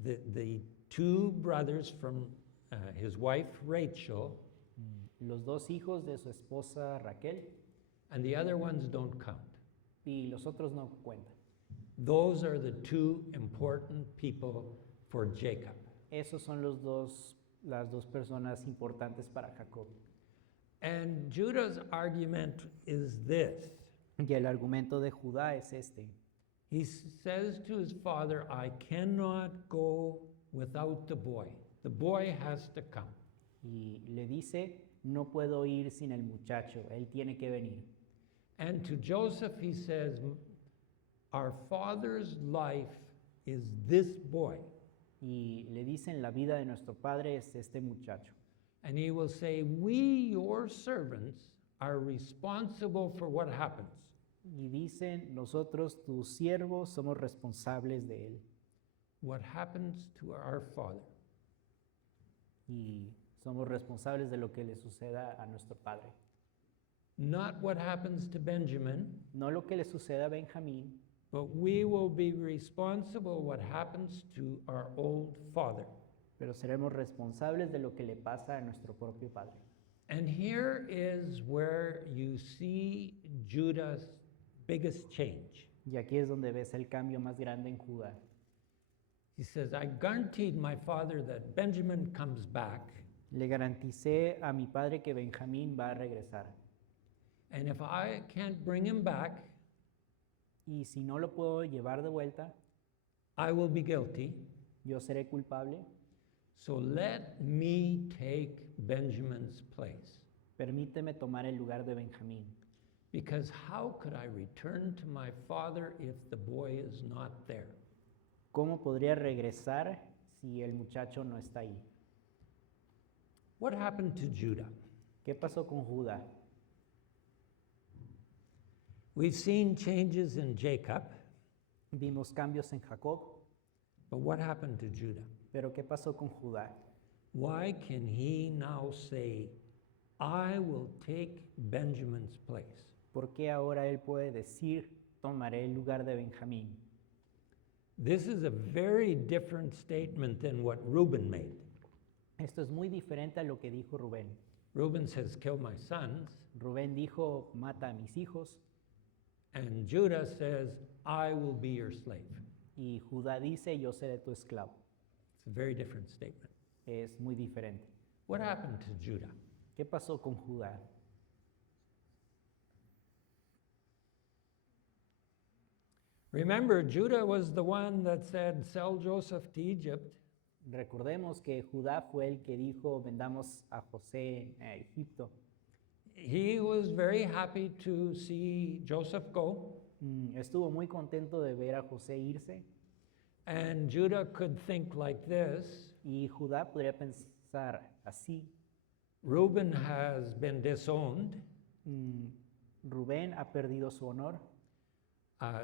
the 2 brothers from his wife Rachel, Los 2 hijos de su esposa Raquel and the other ones don't count. y los otros no cuentan. Those are the 2 important people for Jacob. Esos son las dos personas importantes para Jacob. And Judah's argument is this. Y el argumento de Judá es este. He says to his father, I cannot go without the boy. The boy has to come. Y le dice, no puedo ir sin el muchacho, él tiene que venir. And to Joseph, he says, our father's life is this boy. Y le dicen, la vida de nuestro padre es este muchacho. And he will say, we, your servants, are responsible for what happens. Y dicen, nosotros, tus siervos, somos responsables de él. What happens to our father? Y somos responsables de lo que le suceda a nuestro padre. Not what happens to Benjamin, No lo que le suceda a Benjamín, but we will be responsible what happens to our old father. pero seremos responsables de lo que le pasa a nuestro propio padre. And here is where you see Judah's biggest change. Y aquí es donde ves el cambio más grande en Judá. He says, I guaranteed my father that Benjamin comes back, Le garanticé a mi padre que Benjamín va a regresar. and if I can't bring him back, Y si no lo puedo llevar de vuelta, I will be guilty. yo seré culpable. So let me take Benjamin's place. Permíteme tomar el lugar de Benjamín. Because how could I return to my father if the boy is not there? ¿Cómo podría regresar si el muchacho no está ahí? What happened to Judah? ¿Qué pasó con Judá? We've seen changes in Jacob, Vimos cambios en Jacob, but what happened to Judah? pero ¿qué pasó con Judá? Why can he now say, I will take Benjamin's place. ¿Por qué ahora él puede decir, tomaré el lugar de Benjamín? This is a very different statement than what Reuben made. Esto es muy diferente a lo que dijo Rubén. Reuben says, kill my sons. Rubén dijo, mata a mis hijos. And Judah says, I will be your slave. Y Judá dice, yo seré tu esclavo. It's a very different statement. Es muy diferente. What happened to Judah? ¿Qué pasó con Judá? Remember, Judah was the one that said, sell Joseph to Egypt. Recordemos que Judá fue el que dijo, vendamos a José a Egipto. He was very happy to see Joseph go, Estuvo muy contento de ver a José irse and Judah could think like this: y Judá podría pensar así. Reuben has been disowned. Rubén ha perdido su honor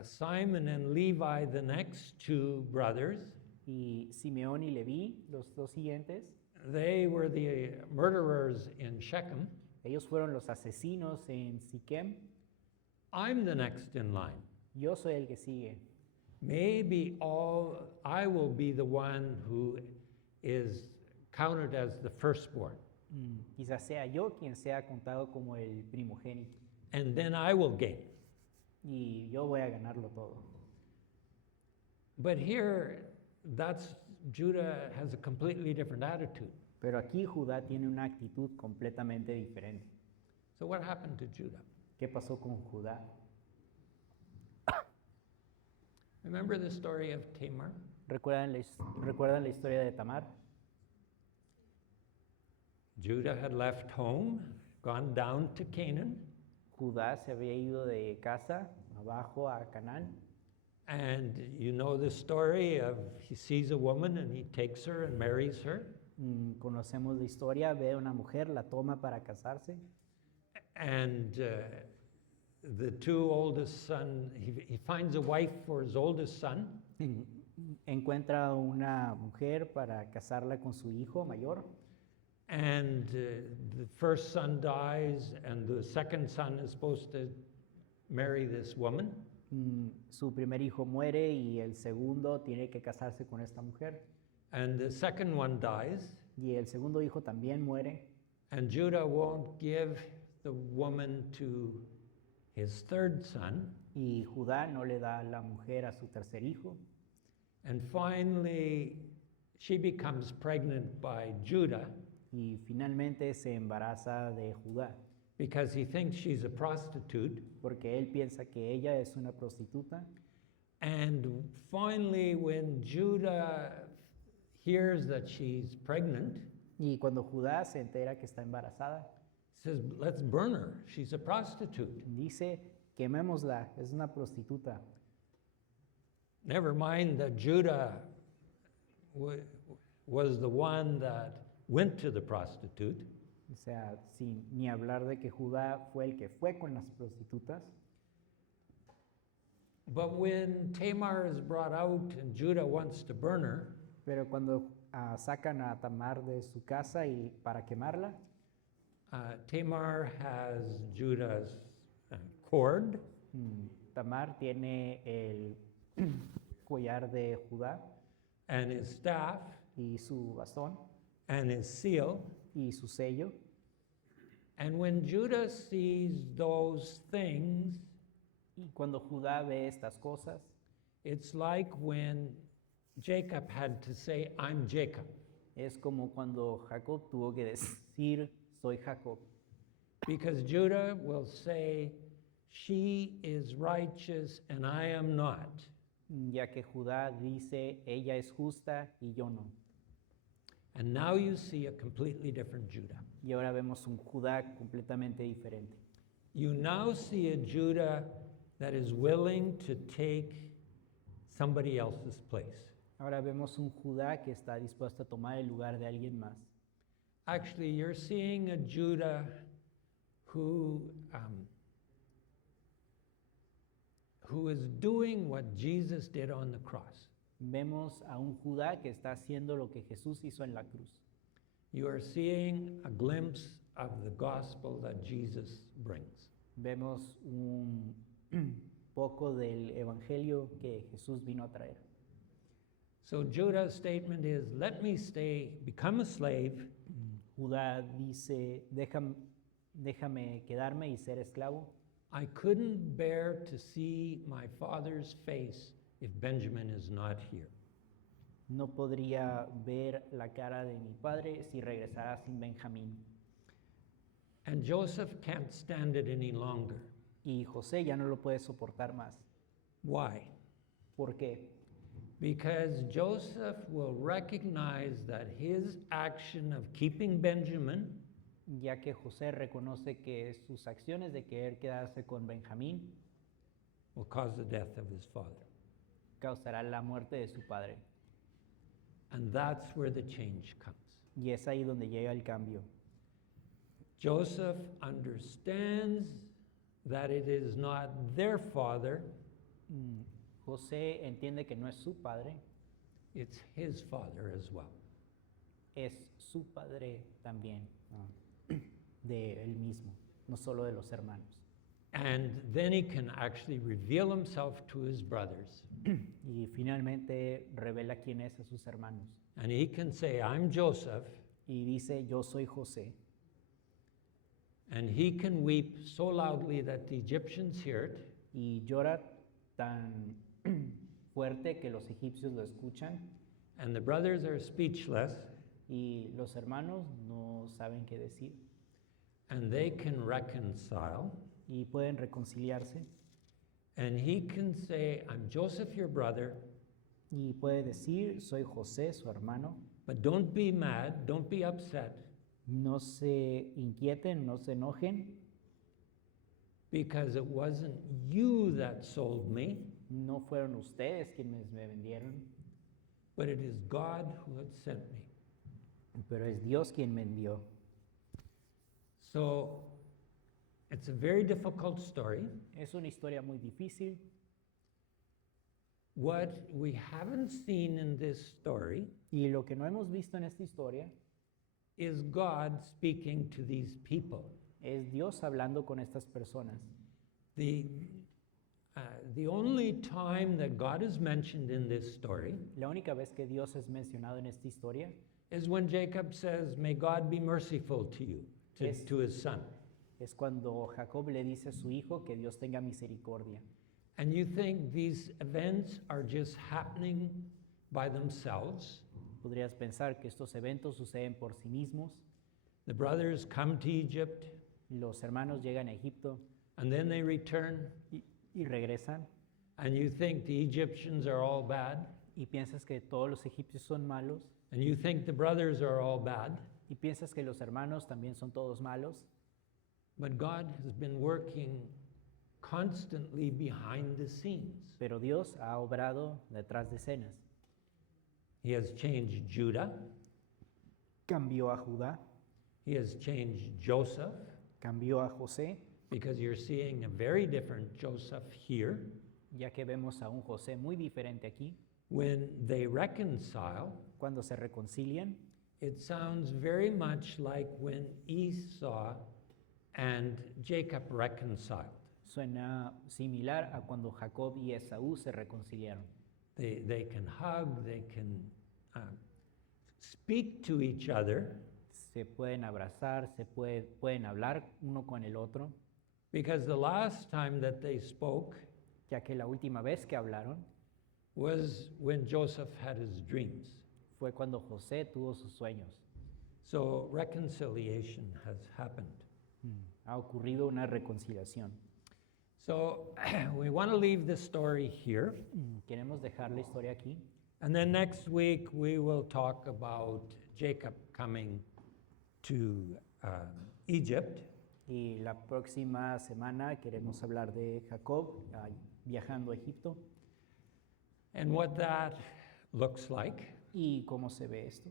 Simon and Levi, the next two brothers, y Simeón y Leví, los dos siguientes, they were the murderers in Shechem. ellos fueron los asesinos en Siquem. I'm the next in line. Yo soy el que sigue. Maybe I will be the one who is counted as the firstborn, Quizás sea yo quien sea contado como el primogénito and then I will gain. y yo voy a ganarlo todo. But here, Judah has a completely different attitude. Pero aquí Judá tiene una actitud completamente diferente. So what happened to Judah? ¿Qué pasó con Judá? Remember the story of Tamar? ¿Recuerdan la historia de Tamar? Judah had left home, gone down to Canaan, Judá se había ido de casa abajo a Canaán. and you know the story of he sees a woman and he takes her and marries her. Conocemos la historia, ve a una mujer, la toma para casarse And the two oldest son, he finds a wife for his oldest son, encuentra una mujer para casarla con su hijo mayor and the first son dies, and the second son is supposed to marry this woman. Su primer hijo muere y el segundo tiene que casarse con esta mujer And the second one dies, y el segundo hijo también muere and Judah won't give the woman to his third son. y Judá no le da la mujer a su tercer hijo And finally, she becomes pregnant by Judah y finalmente se embaraza de Judá because he thinks she's a prostitute. porque él piensa que ella es una prostituta And finally, when Judah hears that she's pregnant, y cuando Judá se entera que está embarazada, he says, let's burn her. She's a prostitute. dice, quemémosla, es una prostituta. Never mind that Judah was the one that went to the prostitute. O sea, sin ni hablar de que Judá fue el que fue con las prostitutas. But when Tamar is brought out and Judah wants to burn her, Pero cuando sacan a Tamar de su casa y para quemarla, Tamar has Judah's cord, Tamar tiene el collar de Judá and his staff, y su bastón and his seal. y su sello. And when Judah sees those things, Y cuando Judá ve estas cosas, it's like when Jacob had to say, I'm Jacob. es como cuando Jacob tuvo que decir, soy Jacob. Because Judah will say, she is righteous and I am not. Ya que Judá dice, ella es justa y yo no. And now you see a completely different Judah. Y ahora vemos un Judá completamente diferente. You now see a Judah that is willing to take somebody else's place. Ahora vemos un Judá que está dispuesto a tomar el lugar de alguien más. Actually, you're seeing a Judah who is doing what Jesus did on the cross. Vemos a un Judá que está haciendo lo que Jesús hizo en la cruz. You are seeing a glimpse of the gospel that Jesus brings. Vemos un poco del evangelio que Jesús vino a traer. So Judah's statement is, let me stay, become a slave, Judá dice, déjame quedarme y ser esclavo. I couldn't bear to see my father's face if Benjamin is not here. No podría ver la cara de mi padre si regresara sin Benjamín. And Joseph can't stand it any longer. Y José ya no lo puede soportar más. Why? ¿Por qué? Because Joseph will recognize that his action of keeping Benjamin Ya que José reconoce que sus acciones de querer quedarse con Benjamín will cause the death of his father. causará la muerte de su padre. And that's where the change comes. Y es ahí donde llega el cambio. Joseph understands that it is not their father, José entiende que no es su padre, it's his father as well. es su padre también, de él mismo, no solo de los hermanos. And then he can actually reveal himself to his brothers. Y finalmente revela quién es a sus hermanos. And he can say, I'm Joseph. Y dice, yo soy José. And he can weep so loudly that the Egyptians hear it. Y llora tan fuerte que los egipcios lo escuchan. And the brothers are speechless. Y los hermanos no saben qué decir. And they can reconcile. Y pueden reconciliarse. And he can say, I'm Joseph, your brother. Y puede decir, soy José, su hermano. But don't be mad, don't be upset, No se inquieten, no se enojen, because it wasn't you that sold me, no fueron ustedes quienes me vendieron, but it is God who had sent me. pero es Dios quien me envió. So it's a very difficult story. Es una historia muy difícil. What we haven't seen in this story Y lo que no hemos visto en esta historia is God speaking to these people. es Dios hablando con estas personas. The only time that God is mentioned in this story La única vez que Dios es mencionado en esta historia is when Jacob says, may God be merciful to you, Yes. to his son. es cuando Jacob le dice a su hijo que Dios tenga misericordia. And you think these events are just happening by themselves? Podrías pensar que estos eventos suceden por sí mismos. The brothers come to Egypt Los hermanos llegan a Egipto and then they return, y regresan. and you think the Egyptians are all bad, Y piensas que todos los egipcios son malos. and you think the brothers are all bad, Y piensas que los hermanos también son todos malos. but God has been working constantly behind the scenes. Pero Dios ha obrado detrás de escenas. He has changed Judah, Cambió a Judá, he has changed Joseph, cambió a José, because you're seeing a very different Joseph here. ya que vemos a un José muy diferente aquí. When they reconcile, Cuando se reconcilian, it sounds very much like when Esau and Jacob reconciled. suena similar a cuando Jacob y Esaú se reconciliaron. They can hug, they can speak to each other, Se pueden abrazar, pueden hablar uno con el otro, because the last time that they spoke ya que la última vez que hablaron was when Joseph had his dreams. fue cuando José tuvo sus sueños. So reconciliation has happened. Ha ocurrido una reconciliación. So we want to leave the story here. Queremos dejar la historia aquí. And then next week we will talk about Jacob coming to Egypt. Y la próxima semana queremos hablar de Jacob viajando a Egipto And what that looks like. y cómo se ve esto.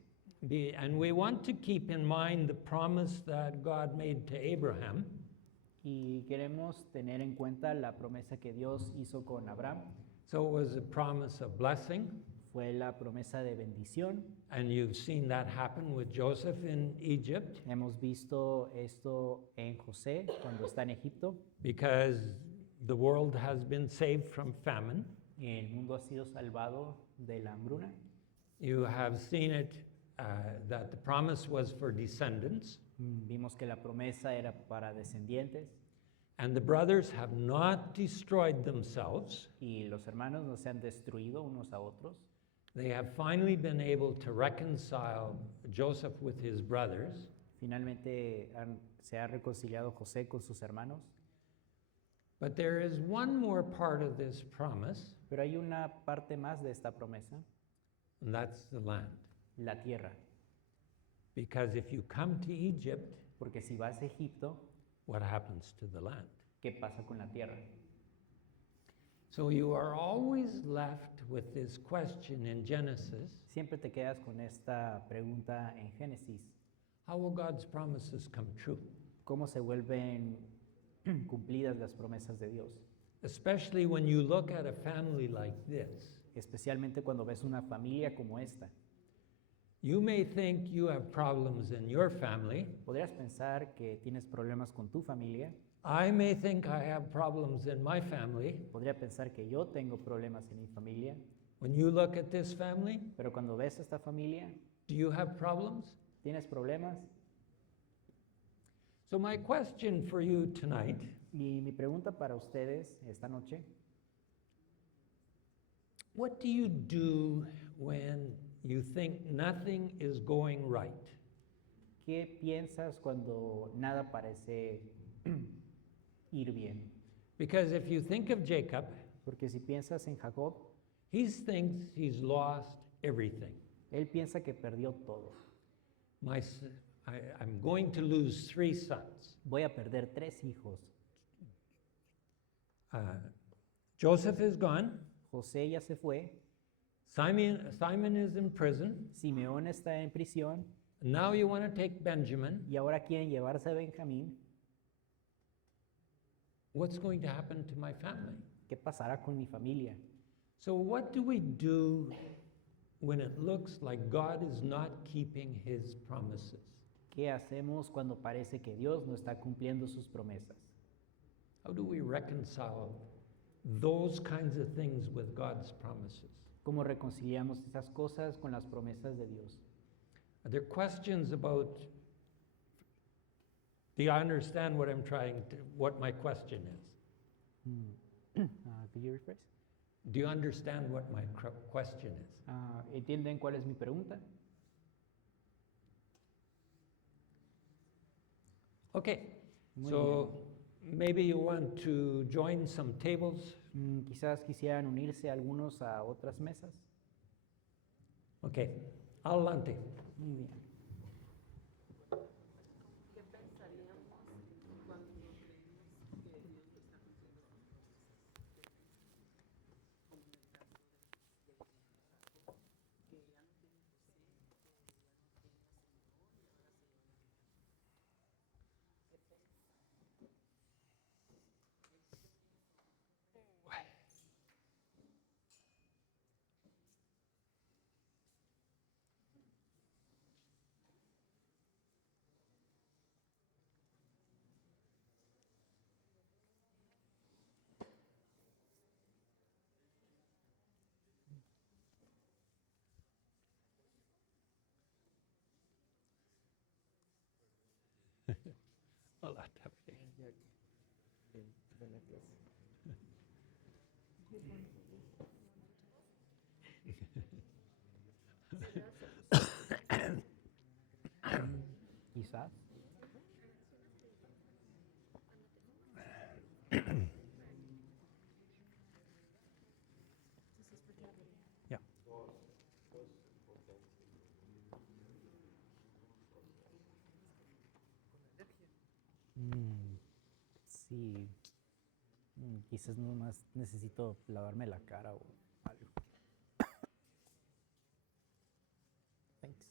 And we want to keep in mind the promise that God made to Abraham. Y queremos tener en cuenta la promesa que Dios hizo con Abraham. So it was a promise of blessing, fue la promesa de bendición. And you've seen that happen with Joseph in Egypt Hemos visto esto en José cuando está en Egipto. because the world has been saved from famine. El mundo ha sido salvado de la hambruna. You have seen it that the promise was for descendants, Vimos que la promesa era para descendientes and the brothers have not destroyed themselves. y los hermanos no se han destruido unos a otros. They have finally been able to reconcile Joseph with his brothers, Finalmente se ha reconciliado José con sus hermanos, but there is one more part of this promise, pero hay una parte más de esta promesa, and that's the land. la tierra. Because if you come to Egypt, Porque si vas a Egipto, what happens to the land? ¿qué pasa con la tierra? So you are always left with this question in Genesis, Siempre te quedas con esta pregunta en Génesis. how will God's promises come true? ¿Cómo se vuelven cumplidas las promesas de Dios? Especially when you look at a family like this. Especialmente cuando ves una familia como esta. You may think you have problems in your family. Podrías pensar que tienes problemas con tu familia. I may think I have problems in my family. Podría pensar que yo tengo problemas en mi familia. When you look at this family, Pero cuando ves esta familia, do you have problems? ¿tienes problemas? So my question for you tonight, Y mi pregunta para ustedes esta noche, what do you do when you think nothing is going right? ¿qué piensas cuando nada parece ir bien? Because if you think of Jacob, Porque si piensas en Jacob, he thinks he's lost everything. él piensa que perdió todo. I'm going to lose 3 sons. Voy a perder 3 hijos. Joseph is gone. José ya se fue, Simon is in prison. Simeón está en prisión Now you want to take Benjamin. y ahora quieren llevarse a Benjamín. What's going to happen to my family? ¿Qué pasará con mi familia? So what do we do when it looks like God is not keeping his promises? ¿Qué hacemos cuando parece que Dios no está cumpliendo sus promesas? How do we reconcile those kinds of things with God's promises? ¿Cómo reconciliamos esas cosas con las promesas de Dios? Are there questions about, do you understand what my question is? Could you rephrase? Do you understand what my question is? ¿Entienden cuál es mi pregunta? Okay, Muy so maybe you want to join some tables. Quizás quisieran unirse algunos a otras mesas. Okay, adelante. Muy bien. ¿Qué pensaríamos cuando creemos que Dios está cumpliendo sus promesas? Como en el caso de Jacob, que ya no tiene José, que ya no tiene a Simeón y ahora se lleva a Benjamín. ¿Qué pensaríamos? Hola, Tabe. Quizás. Yeah. Sí. Quizás nomás necesito lavarme la cara o algo. Thanks.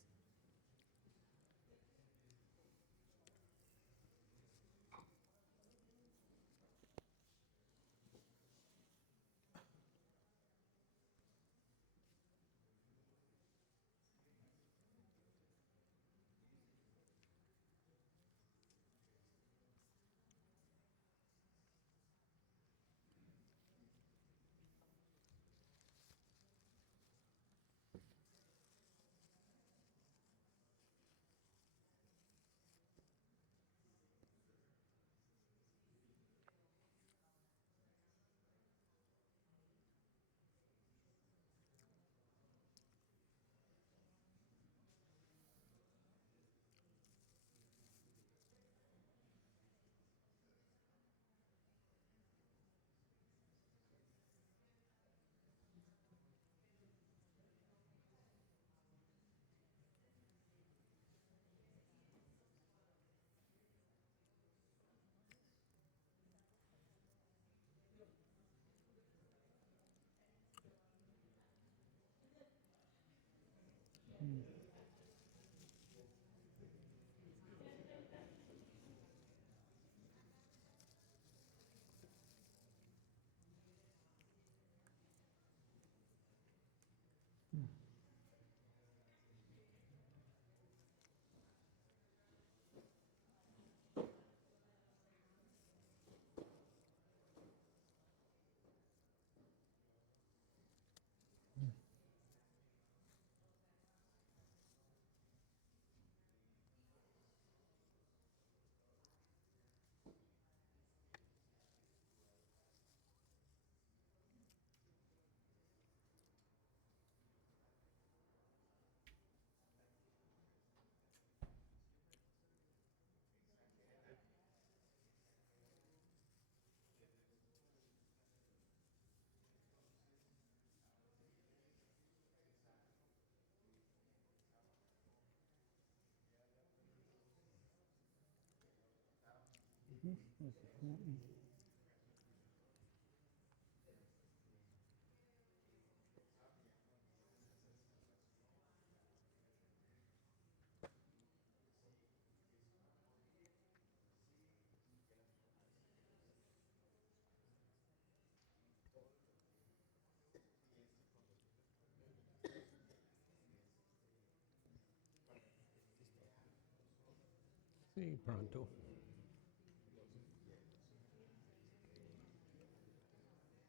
Sí, pronto.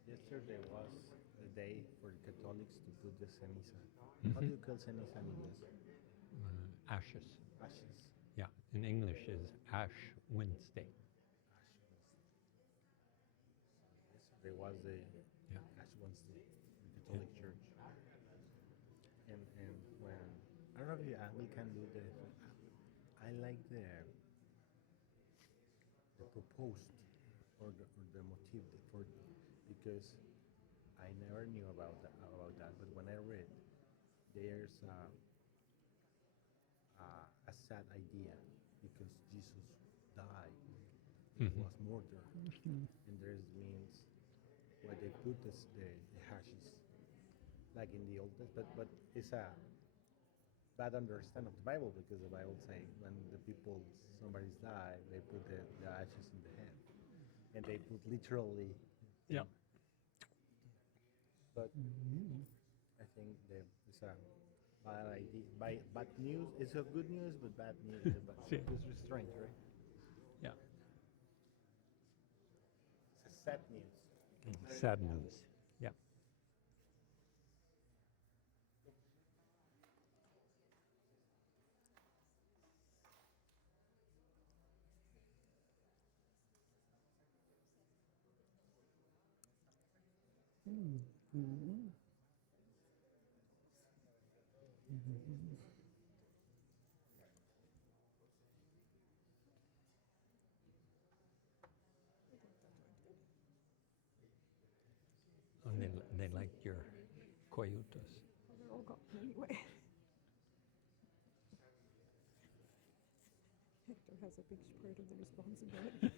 Yesterday was the day for Catholics to put the ceniza. How do you call ceniza in English? Ashes. Ashes. Yeah, in English is Ash Wednesday. Yesterday was the Yeah. Ash Wednesday in the Catholic Church. And when I don't know if the Anglican do the, I like the proposed or the motive for because I never knew about that. But when I read, there's a sad idea because Jesus died, he was murdered, and there's means why they put the hashes like in the Old Testament, but it's a bad understand of the Bible because the Bible say when the people somebody's die, they put the ashes in the head, and they put literally. Yeah. But I think it's a bad idea. Bad news. It's a good news, but bad news. Yeah. It's strange, right? Yeah. It's a sad news. Sad news. Yeah. And they like your coyotes. Well, they're all gone anyway. Hector has a big part of the responsibility.